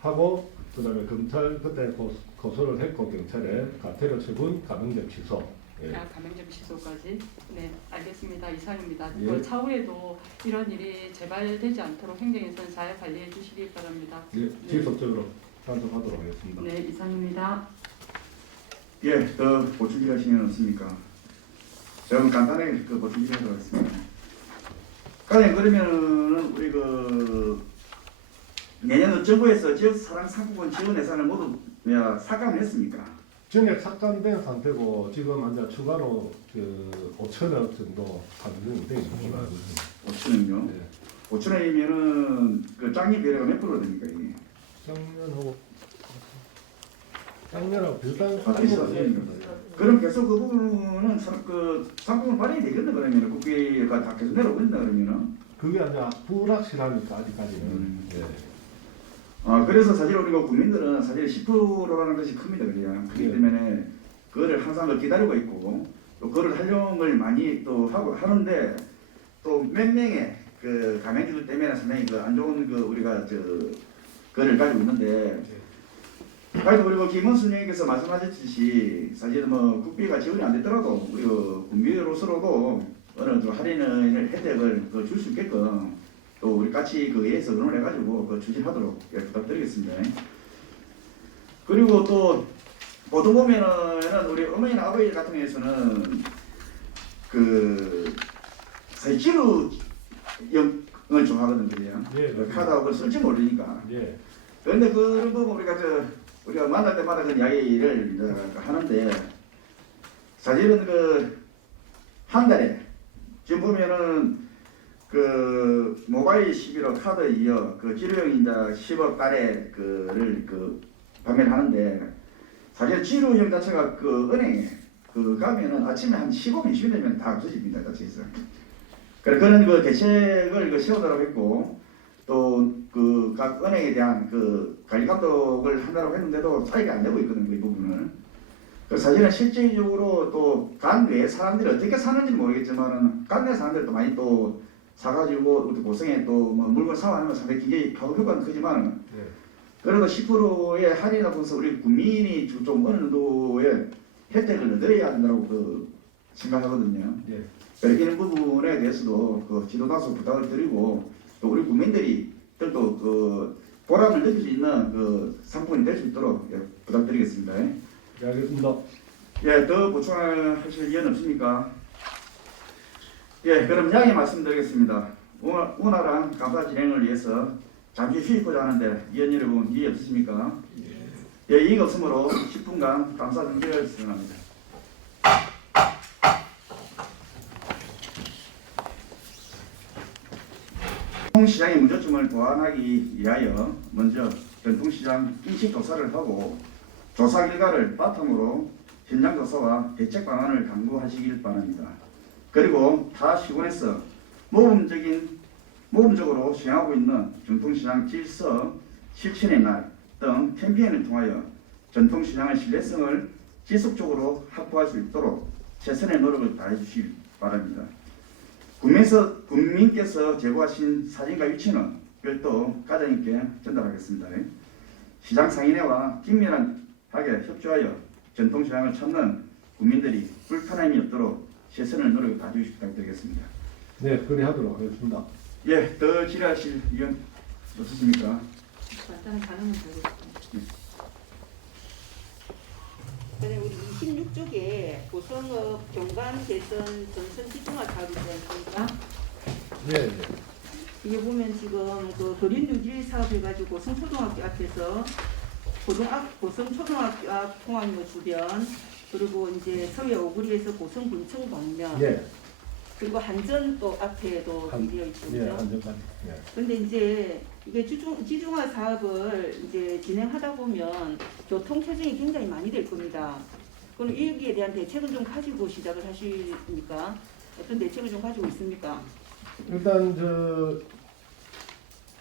하고 그다음에 검찰 그때 고소를 했고 경찰에 과태료 처분, 가맹점 취소. 예. 가맹점 취소까지. 네, 알겠습니다. 이상입니다. 예. 차후에도 이런 일이 재발되지 않도록 행정에서는 잘 관리해 주시기 바랍니다. 예, 지속적으로 단속하도록 하겠습니다. 네, 이상입니다. 예, 더 보충 질의하시면 없습니까? 저는 간단하게 보충 질의하도록 하겠습니다. 과장님 그러면은 우리 내년 정부에서 지역 사랑 상품권 지원 예산을 모두 삭감을 했습니까? 전액 삭감된 상태고 지금 이제 추가로 5천억 정도 반영이 돼 있는 걸로 알고 있습니다. 5천원이요? 네. 5천원이면은 그 짱이 비례가 몇 프로 됩니까 이게? 작년하고 비슷한 비슷하죠. 그럼 계속 그 부분은 상품을 발행이 되겠네 그러면은 국회가 다 계속 내려오고 있나 그러면은? 그게 이제 불확실하니까 아직까지는. 예. 그래서 사실 우리가 국민들은 사실 10%라는 것이 큽니다 그래야. 그렇기 때문에 그거를 항상 기다리고 있고 또 그거를 활용을 많이 또 하고 하는데 또 몇 명의 그 가맹주들 때문에 상당히 안 좋은 우리가 그거를 가지고 있는데. 하여튼 그리고 김원순 의원께서 말씀하셨듯이 사실은 국비가 지원이 안 됐더라도 우리 국민으로서도 어느 좀 할인을 혜택을 줄 수 있게끔 또 우리 같이 의회에서 의논을 해가지고 추진하도록 부탁드리겠습니다. 그리고 또 보통 보면은 우리 어머니나 아버지 같은 경우에서는 사실 지루형을 좋아하거든요. 예, 카드하고 쓸지 모르니까. 예. 그런데 그런 부분 우리가 만날 때마다 그 이야기를 하는데 사실은 한 달에 지금 보면은 모바일 11호 카드 이어 지루형 이제 10억 달에 판매를 하는데 사실 지루형 자체가 은행에 가면은 아침에 한 15분 20분 되면 다 없어집니다 자체에서. 그런 대책을 세우도록 했고 또 각 은행에 대한 관리 감독을 한다고 했는데도 차이가 안 되고 있거든요 이 부분은. 사실은 실질적으로 또 간 외 사람들이 어떻게 사는지 모르겠지만은 간 내 사람들도 많이 또 사가지고 우리 고성에 또 물건 사와하는 건 상당히 굉장히 효과는 크지만은 네. 그래도 10%의 할인하고서 우리 국민이 좀 어느 정도의 혜택을 얻어야 한다고 생각하거든요. 네. 이런 부분에 대해서도 지도당서 부탁을 드리고 또 우리 국민들이 또 보람을 느낄 수 있는 상품이 될 수 있도록 부탁드리겠습니다. 네, 알겠습니다. 예, 더 보충하실 의견 없습니까? 예, 그럼 양해 말씀드리겠습니다. 원활한 감사 진행을 위해서 잠시 휴식하자 하는데 위원 여러분 이해 없으십니까? 예, 이의 없으므로 10분간 감사 중지를 진행합니다. 전통시장의 문제점을 보완하기 위하여 먼저 전통시장 인식 조사를 하고 조사 결과를 바탕으로 현장 조사와 대책 방안을 강구하시길 바랍니다. 그리고 타 시군에서 모범적으로 시행하고 있는 전통시장 질서 실천의 날 등 캠페인을 통하여 전통시장의 신뢰성을 지속적으로 확보할 수 있도록 최선의 노력을 다해 주시기 바랍니다. 국민께서 제보하신 사진과 위치는 별도 과장님께 전달하겠습니다. 시장 상인회와 긴밀하게 협조하여 전통시장을 찾는 국민들이 불편함이 없도록 최선의 노력을 다해주시기 부탁드리겠습니다. 네, 그리 하도록 하겠습니다. 예, 더 질의하실 의견 없으십니까? 간단히 반응을 드리겠습니다. 우리 26쪽에 고성읍 경관 개선 전선 지중화 사업이 있지 않습니까? 네. 이게 보면 지금 그린 뉴딜 사업 해가지고 고성초등학교 앞에서 고성초등학교 앞 통학로 주변 그리고 이제 서해 오구리에서 고성군청 방면 예. 그리고 한전도 앞에도 되어 있죠. 예, 한전까지. 예. 근데 이제 이게 지중화 사업을 이제 진행하다 보면 교통 체증이 굉장히 많이 될 겁니다. 그럼 여기에 대한 대책은 좀 가지고 시작을 하십니까? 어떤 대책을 좀 가지고 있습니까? 일단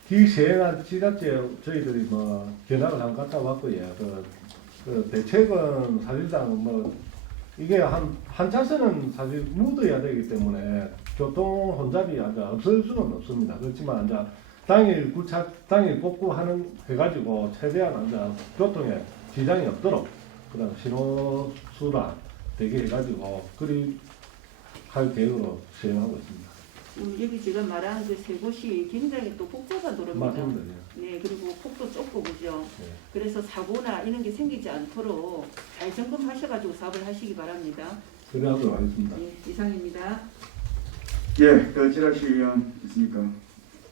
기시행한 지자체 저희들이 견학을 한 갔다 왔고요. 그 대책은 사실상 이게 한 차선은 사실 묻어야 되기 때문에 교통 혼잡이 없을 수는 없습니다. 그렇지만 당일 복구 해가지고 최대한 교통에 지장이 없도록 그다음 신호수라 되게 해가지고 그리 할 계획으로 시행하고 있습니다. 여기 제가 말한 그 세 곳이 굉장히 또 복잡한 도로입니다. 맞습니다. 네, 그리고 폭도 좁고 그죠. 네. 그래서 사고나 이런 게 생기지 않도록 잘 점검하셔가지고 사업을 하시기 바랍니다. 그래 하도록 하겠습니다. 네, 이상입니다. 예, 더 지라실 의원 있습니까?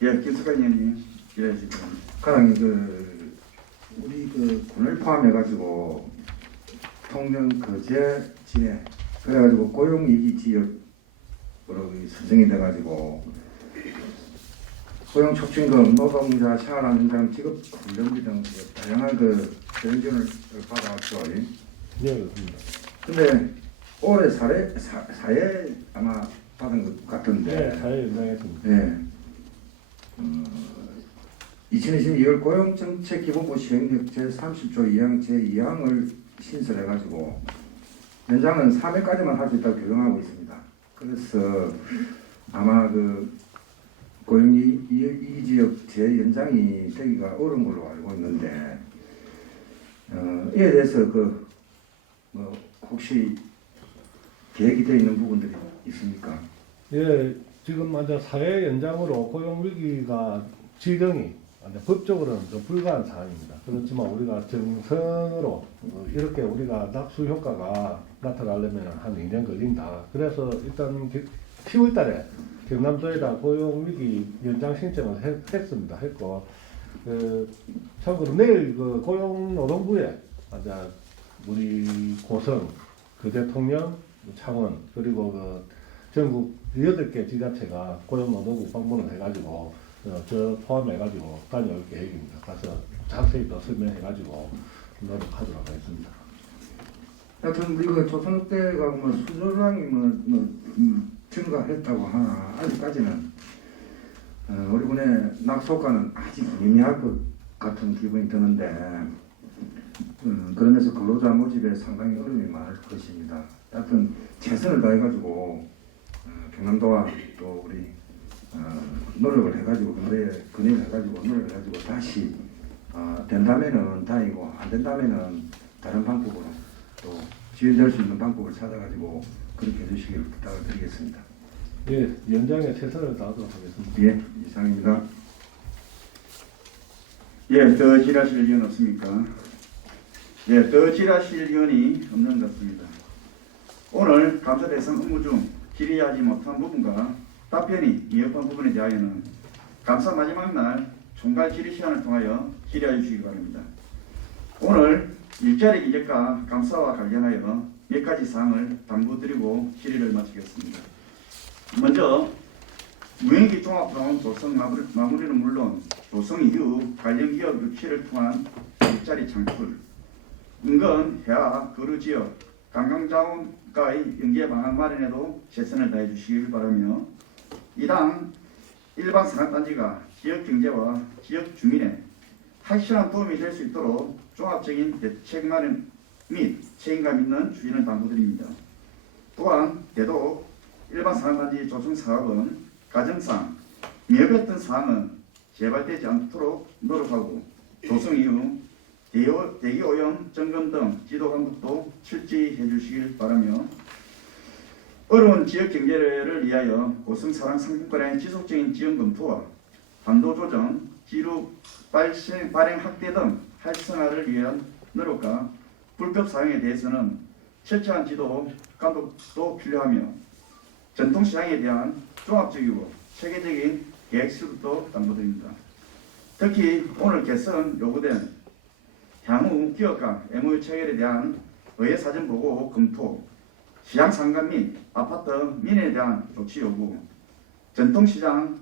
예, 김석환 의원님 질의하실 겁니다. 가장 우리 군을 포함해가지고 통영 거제 지내 그래가지고 고용위기 지역으로 선정이 돼가지고 고용 촉진금, 노동자, 생활안정장, 직업 훈련비 등 다양한 재정 지원을 받아왔죠. 네, 그렇습니다. 근데 올해 사회 아마 받은 것 같은데. 네, 사회 연장했습니다. 네. 2022년 고용정책기본부 시행령 제30조 2항 제2항을 신설해가지고 연장은 3회까지만 할 수 있다고 규정하고 있습니다. 그래서 아마 고용이 이 지역 재연장이 되기가 어려운 걸로 알고 있는데 이에 대해서 혹시 계획이 되어 있는 부분들이 있습니까? 예, 지금 먼저 사회 연장으로 고용 위기가 지정이 법적으로는 좀 불가한 사항입니다. 그렇지만 우리가 정성으로 이렇게 우리가 낙수 효과가 나타나려면 한 2년 걸린다. 그래서 일단 10월 달에 경남도에다 고용 위기 연장 신청을 했습니다. 했고, 참고로 내일 고용노동부에 우리 고성, 대통령, 창원, 그리고 전국 8개 지자체가 고용노동부 방문을 해가지고 저 포함해가지고 다녀올 계획입니다. 가서 자세히 더 설명해가지고 노력하도록 하겠습니다. 하여튼 우리 조선업대가 수조량이 증가했다고 하나 아직까지는 우리 군의 낙소가는 아직 미미할 것 같은 기분이 드는데 그러면서 근로자 모집에 상당히 어려움이 많을 것입니다. 하여튼 최선을 다해가지고 경남도와 또 우리 노력을 해가지고 근의를 해가지고 노력을 해가지고 다시 된다면은 다행이고 안 된다면은 다른 방법으로 또 지원될 수 있는 방법을 찾아가지고 그렇게 해주시길 부탁을 드리겠습니다. 예, 연장에 최선을 다하도록 하겠습니다. 예, 이상입니다. 예, 더 질의하실 의원 없습니까? 예, 더 질의하실 의원이 없는 것 같습니다. 오늘 감사 대상 업무 중 질의하지 못한 부분과 답변이 미흡한 부분에 대하여는 감사 마지막 날 총괄 질의 시간을 통하여 질의해 주시기 바랍니다. 오늘 일자리 기획과 감사와 관련하여 몇 가지 사항을 당부드리고 질의를 마치겠습니다. 먼저 무형기 종합병원 조성 마무리는 물론 조성 이후 관련 기업 유치를 통한 일자리 창출, 인근 해화 거류지역 관광자원과의 연계 방안 마련에도 최선을 다해 주시길 바라며 이당 일반 산업단지가 지역 경제와 지역 주민의 확실한 도움이 될 수 있도록 종합적인 대책 마련 및 책임감 있는 추진을 당부드립니다. 또한 대도 일반 산업단지 조성 사업은 가정상 미흡했던 사항은 재발되지 않도록 노력하고 조성 이후 대기 오염 점검 등 지도 감독도 철저히 해주시길 바라며 어려운 지역 경제를 위하여 고성 사랑 상품권의 지속적인 지원 검토와 반도 조정, 지루 발행 확대 등 활성화를 위한 노력과 불법 사용에 대해서는 철저한 지도 감독도 필요하며 전통시장에 대한 종합적이고 체계적인 계획 수립도 당부드립니다. 특히 오늘 개선 요구된 향후 기업과 MOU 체결에 대한 의회 사전 보고 검토, 시장 상관 및 아파트 민원에 대한 조치 요구, 전통시장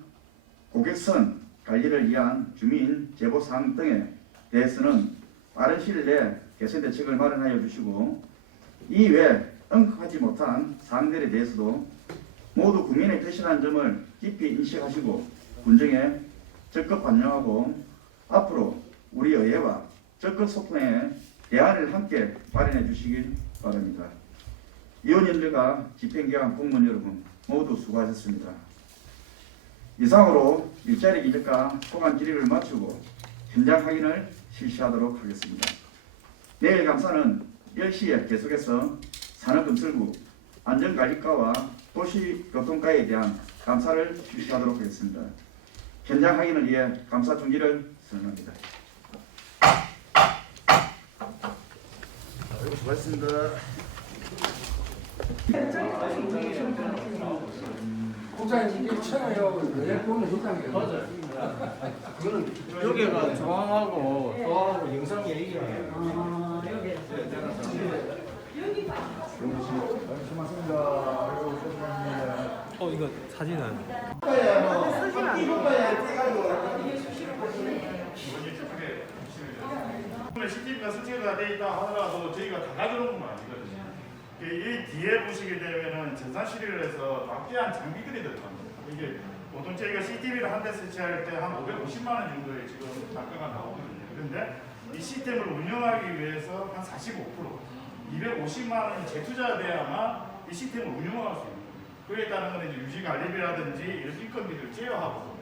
고객선 관리를 위한 주민 제보 사항 등에 대해서는 빠른 시일 내에 개선 대책을 마련하여 주시고 이외에 언급하지 못한 사항들에 대해서도 모두 국민의 표시라는 점을 깊이 인식하시고 군정에 적극 반영하고 앞으로 우리 의회와 적극 소통해 대안을 함께 마련해 주시길 바랍니다. 위원님들과 집행기관 공무원 여러분 모두 수고하셨습니다. 이상으로 일자리 기획과 소관 질의를 마치고 현장 확인을 실시하도록 하겠습니다. 내일 감사는 10시에 계속해서 산업건설부 안전관리과와 도시교통과에 대한 감사를 실시하도록 하겠습니다. 현장 확인을 위해 감사 중지를 선언합니다. 수고하셨습니다. 국장님께 처음에요. 내가 보는 현장이에요. 맞아요. 여기가 조항하고 또하고 영상 얘기가 아, 여기. 이거 사진은 CCTV가 설치가 돼 있다 하더라도 저희가 다 가져오는 건 아니거든요. 이 뒤에 보시게 되면은 전산실을 해서 막대한 장비들이 들어갑니다. 이게 보통 저희가 CCTV를 한 대 설치할 때 한 550만 원 정도의 지금 단가가 나오거든요. 그런데 이 시스템을 운영하기 위해서 한 45%, 250만 원이 재투자돼야만 이 시스템을 운영할 수 있는 거예요. 그에 따른 건 이제 유지 관리비라든지 이런 인건비를 제어하고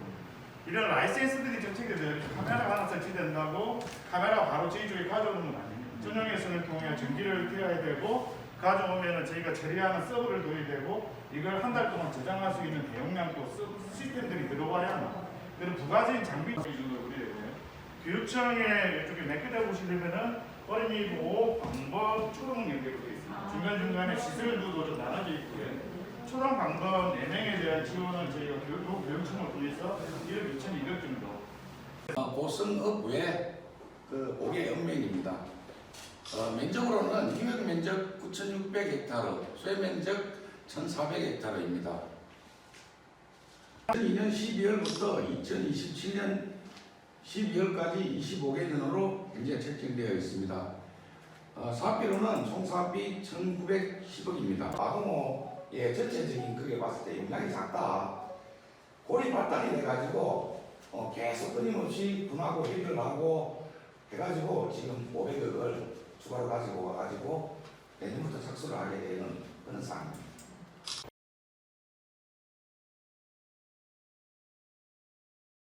이런 라이센스들이 정책이 돼요. 카메라가 하나 설치된다고 카메라가 바로 저희 쪽에 가져오는 건 아닙니다. 전용회선을 통해 전기를 켜야 되고 가져오면 저희가 처리하는 서버를 둬야 되고 이걸 한 달 동안 저장할 수 있는 대용량 또 시스템들이 들어와야만 그런 부가적인 장비 기준으로 그려야 돼요. 교육청에 이쪽에 몇 개다 보시려면은 어린이보호, 방법, 초등 연계로 되어 있습니다. 중간중간에 시설들도 좀 나눠져 있고요. 초등 방법 4명에 대한 지원은 저희가 교육청을 통해서 1억 2,200 정도. 고성읍 외 그 5개 읍면입니다. 면적으로는 유역 면적 9,600헥타르, 소유 면적 1,400헥타르입니다. 2002년 12월부터 2027년 12월까지 25개년으로 현재 책정되어 있습니다. 사업비로는 총 사업비 1,910억입니다. 아동호의 전체적인 그게 봤을 때 용량이 작다. 고리 발달이 돼가지고 계속 끊임없이 분하고 해결을 하고 해가지고 지금 500억을 추가로 가지고 와가지고 내년부터 착수를 하게 되는 그런 상황입니다.